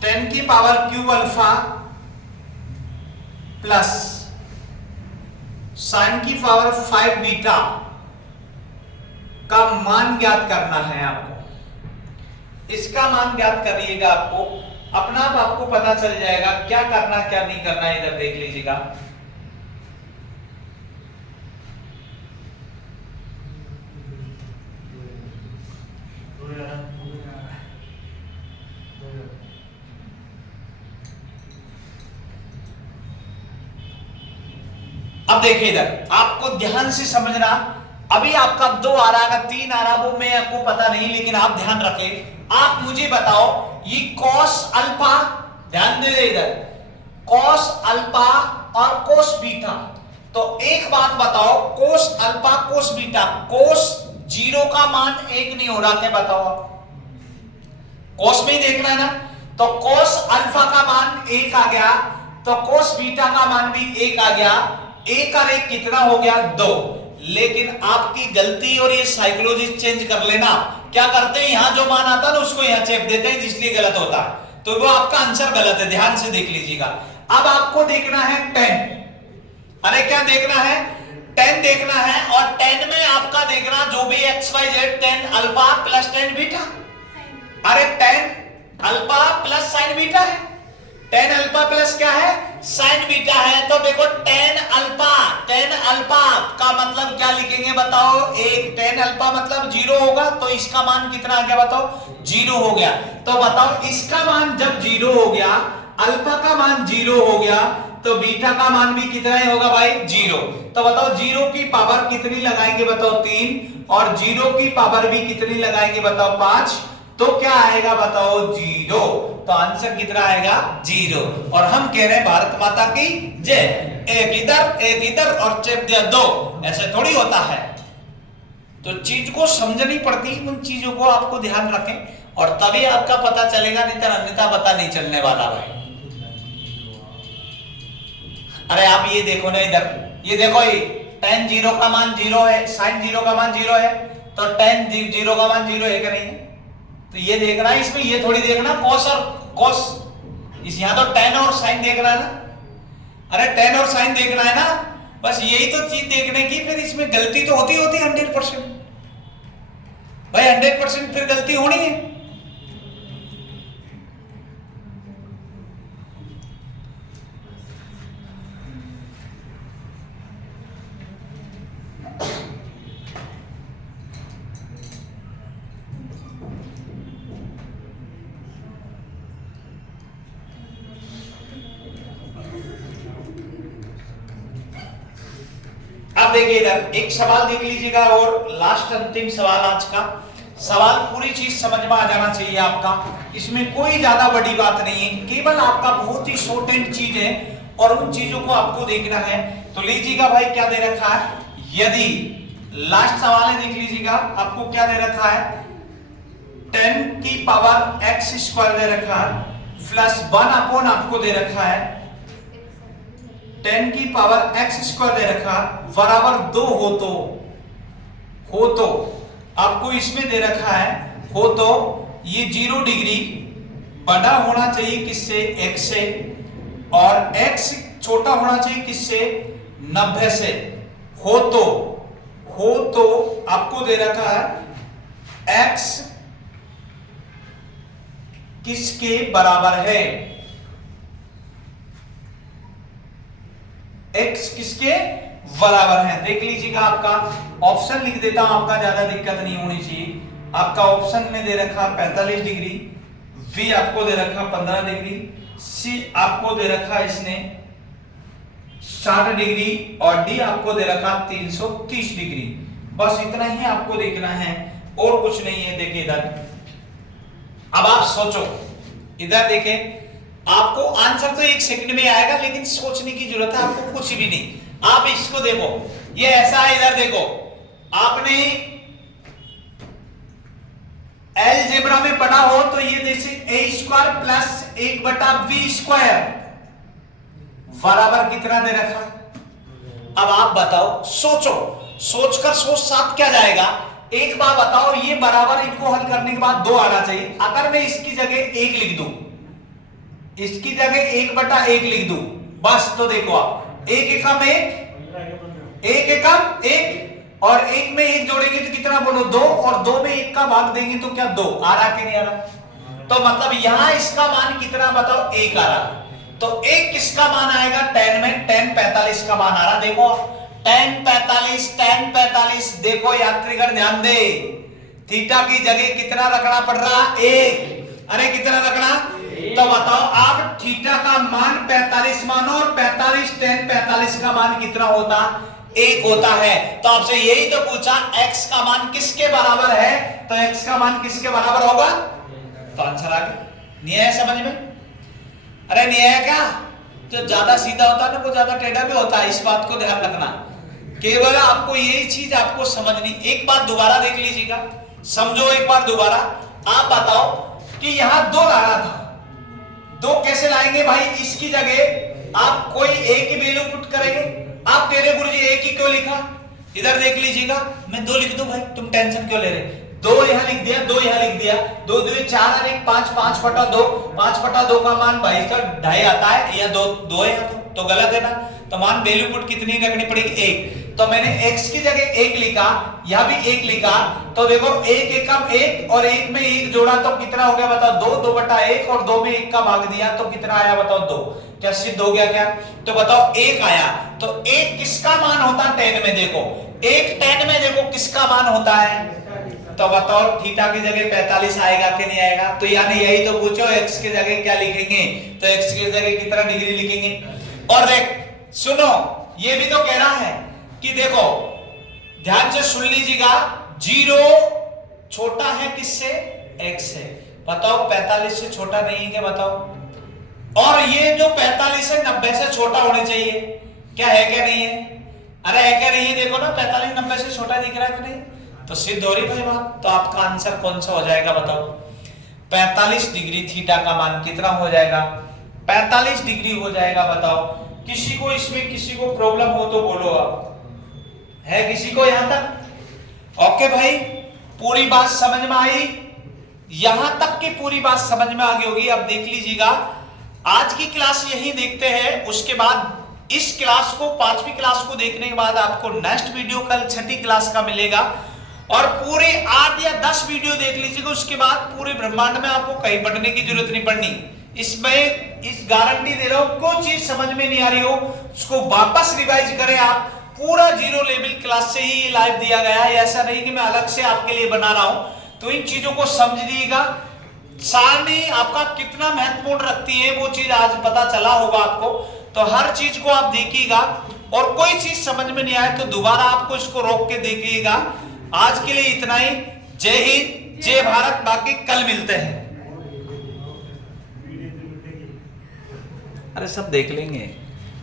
10 की power cube alpha plus sign की पावर 5 बीटा का मान ज्ञात करना है आपको। इसका मान ज्ञात करिएगा, आपको अपना आप आपको पता चल जाएगा क्या करना क्या नहीं करना। इधर देख लीजिएगा, अब देखिए इधर आपको ध्यान से समझना, अभी आपका 2 आ रहा है, 3 आ रहा, वो मैं आपको पता नहीं, लेकिन आप ध्यान रखें। आप मुझे बताओ ये कॉस अल्फा, ध्यान दे इधर, कॉस अल्फा और कोस बीटा। तो एक बात बताओ, कोस अल्फा कोस बीटा, कोस 0 का मान 1 नहीं हो रहा, क्या बताओ आप? कोस में ही देखना है ना, तो कोस अल्फा का मान 1 आ गया, तो कोस बीटा का मान भी 1 आ गया। 1 और 1 कितना हो गया? 2। लेकिन आपकी गलती, और ये साइकोलॉजी चेंज कर लेना, क्या करते हैं यहां जो मान आता है ना उसको यहां चेप देते हैं, जिसलिए गलत होता है, तो वो आपका आंसर गलत है। ध्यान से देख लीजिएगा। अब आपको देखना है 10, अरे क्या देखना है? 10 देखना है, और 10 में आपका देखना जो भी X Y Z, 10 alpha plus 10 beta. अरे 10 अल्फा प्लस साइन बीटा है, 10 अल्फा प्लस क्या है? साइन बीटा है। तो देखो 10 अल्फा का मतलब क्या लिखेंगे बताओ? 1 10 अल्फा मतलब 0 होगा, तो इसका मान कितना आ गया बताओ? 0 हो गया। तो बताओ इसका मान जब 0 हो गया, अल्फा का मान 0 हो गया, तो बीटा का मान भी कितना ही होगा भाई? 0। तो बताओ 0 की पावर कितनी लगाएंगे बताओ? 3, और 0 की पावर भी कितनी लगाएंगे बताओ? 5। तो क्या आएगा बताओ? 0। तो आंसर कितना आएगा? 0। और हम कह रहे हैं भारत माता की जय। एक इधर और चेप दिया 2, ऐसे थोड़ी होता है। तो चीज को समझनी पड़ती, उन चीजों को आपको ध्यान रखें, और तभी आपका पता चलेगा, नहीं तो अन्यथा पता नहीं चलने वाला भाई। अरे आप ये देखो ना इधर, ये देखो, ये tan 0 का मान 0 है, sin 0 का मान 0 है, तो tan 0 का मान 0 है क्या? नहीं है। तो ये देखना है इसमें, ये थोड़ी देखना cos और cos, इस यहां तो tan और sin देखना है ना। अरे tan और sin देखना है ना, बस यही तो चीज देखने की। फिर इसमें गलती तो होती 100% भाई, 100% फिर गलती होनी है। अब देखिए इधर एक सवाल देख लीजिएगा, और लास्ट अंतिम सवाल आज का। सवाल पूरी चीज समझ में आ जाना चाहिए आपका, इसमें कोई ज्यादा बड़ी बात नहीं है, केवल आपका बहुत ही शॉर्ट एंड चीज है, और उन चीजों को आपको देखना है। तो लीजिएगा भाई, क्या दे रखा है? यदि लास्ट सवाल है, देख लीजिएगा, आपको क्या दे रखा है? 10 की पावर x स्क्वायर दे रखा है, प्लस 1 अपॉन आपको दे रखा है 10 की पावर x स्क्वायर दे रखा बराबर 2 हो तो आपको इसमें दे रखा है, हो तो ये 0 डिग्री बड़ा होना चाहिए किससे? x से, और x छोटा होना चाहिए किससे? 90 से। हो तो आपको दे रखा है x किसके बराबर है? x किसके बराबर है? देख लीजिएगा, आपका ऑप्शन लिख देता हूं, आपका ज्यादा दिक्कत नहीं होनी चाहिए। आपका ऑप्शन में दे रखा 45 डिग्री, v आपको दे रखा 15 डिग्री, c आपको दे रखा इसने 60 डिग्री, और d आपको दे रखा 330 डिग्री। बस इतना ही आपको देखना है, और कुछ नहीं है। देखिए इधर, अब आप सोचो, इधर देखें, आपको आंसर तो 1 सेकंड में आएगा, लेकिन सोचने की जरूरत है आपको कुछ भी नहीं। आप इसको देखो, ये ऐसा है, इधर देखो, आपने अलजेब्रा में पढ़ा हो तो ये जैसे a square plus 1/v square बराबर कितना दे रखा। अब आप बताओ, सोचो, सोचकर सोच साथ क्या जाएगा। एक बार बताओ, ये बराबर इनको हल करने के बाद 2 आना चाहिए। अगर मैं इसकी जगह 1 लिख दूं, इसकी जगह 1/1 लिख दूं, बस, तो देखो आप, 1 एकम 1 एकम 1, और 1 में 1 जोड़ेंगे तो कितना बोलो? 2, और 2 में 1 का भाग देंगे तो क्या 2 आ रहा कि नहीं आ रहा? तो मतलब यहां इसका मान कितना बताओ? 1 आ रहा। तो 1 किसका मान आएगा? tan में tan 45 का मान आ रहा। देखो tan 45 देखो यात्रीगण ध्यान दे, थीटा की जगह कितना रखना पड़ रहा? 1। अरे कितना रखना? तो बताओ आप, थीटा का मान 45 मानो, और 45 tan 45 का मान कितना होता? 1 होता है। तो आपसे यही तो पूछा x का मान किसके बराबर है, तो x का मान किसके बराबर होगा, तो आंसर आ गया। नहीं आया समझ में? अरे नहीं आया क्या? जो ज्यादा सीधा होता है ना वो ज्यादा टेढ़ा भी होता है, इस बात को ध्यान रखना। केवल आपको यही चीज आपको समझनी। एक बात दोबारा देख लीजिएगा, समझो एक बार दोबारा। आप बताओ कि यहां 2 लाना था, 2 कैसे लाएंगे भाई? इसकी जगह आप कोई एक ही वैल्यू पुट करेंगे। आप कह रहे गुरुजी एक ही क्यों लिखा? इधर देख लीजिएगा, मैं 2 लिख दूं भाई, तुम टेंशन क्यों ले रहे? 2 यहां लिख दिया, 2 यहां लिख दिया, 2 2 4 और 1 5, 5/2, 5/2 का मान भाई का 2.5 आता है, या 2 है तो गलत है ना। तो मान वैल्यू पुट कितनी रखनी पड़ेगी, 1। तो मैंने x की जगह 1 लिखा, यहां भी 1 लिखा। तो देखो 1 एकम 1 और 1 में 1 जोड़ा तो कितना हो गया बताओ, 2, 2/1 और 2 में 1 का भाग दिया तो कितना आया बताओ, 2। क्या सिद्ध हो गया क्या? तो बताओ 1 आया। तो 1 किसका मान होता है 10 में? देखो 1 10 में देखो किसका मान होता है, तो बताओ थीटा की जगह 45 आएगा कि नहीं आएगा? तो यानी यही तो पूछो, x की जगह क्या लिखेंगे, तो x की जगह कितना डिग्री लिखेंगे। और देख सुनो, ये भी तो कह रहा है कि देखो ध्यान से सुन लीजिएगा, 0 छोटा है किससे, x से। बताओ 45 से छोटा नहीं है क्या बताओ? और ये जो 45 है 90 से छोटा होने चाहिए, क्या है क्या नहीं है? अरे है क्या नहीं है? देखो ना 45 90 से छोटा दिख रहा है कि नहीं? तो सिद्ध हो रही भाई बात। तो आपका आंसर कौन सा हो जाएगा बताओ? 45 डिग्री थीटा का मान कितना हो जाएगा? 45 डिग्री हो जाएगा। बताओ किसी को इसमें किसी को प्रॉब्लम हो तो बोलो, आप है किसी को यहां तक? ओके भाई, पूरी बात समझ में आई? यहां तक की पूरी बात समझ में आ गई होगी। अब देख लीजिएगा, आज की क्लास यही देखते हैं, उसके बाद इस क्लास को 5वीं क्लास को देखने के बाद आपको नेक्स्ट वीडियो कल 6ठी क्लास का मिलेगा। और पूरे 8 या 10 वीडियो देख लीजिएगा, उसके बाद पूरे ब्रह्मांड में आपको कहीं पढ़ने की जरूरत नहीं पड़नी। इसमें इस गारंटी दे रहा हूं, कोई चीज समझ में नहीं आ रही हो उसको वापस रिवाइज करें आप। पूरा 0 लेवल क्लास से ही लाइव दिया गया है, ऐसा नहीं कि मैं अलग से आपके लिए बना रहा हूं। तो इन चीजों को समझिएगा, सारणी आपका कितना महत्वपूर्ण रखती है वो चीज आज पता चला होगा आपको। तो हर चीज को आप देखिएगा, और कोई चीज समझ में नहीं आए तो दोबारा आपको इसको रोक के देखिएगा। आज के लिए इतना ही। जय हिंद, जय भारत। बाकी कल मिलते हैं। अरे सब देख लेंगे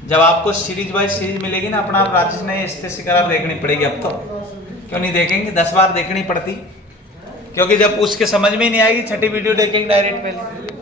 जब आपको सीरीज बाय सीरीज मिलेगी ना, अपना आप राजेश ने स्टेशिकर देखनी पड़ेगी। अब तो क्यों नहीं देखेंगे, 10 बार देखनी पड़ती, क्योंकि जब उसके समझ में ही नहीं आएगी 6ठी वीडियो देखेंगे डायरेक्ट पहले।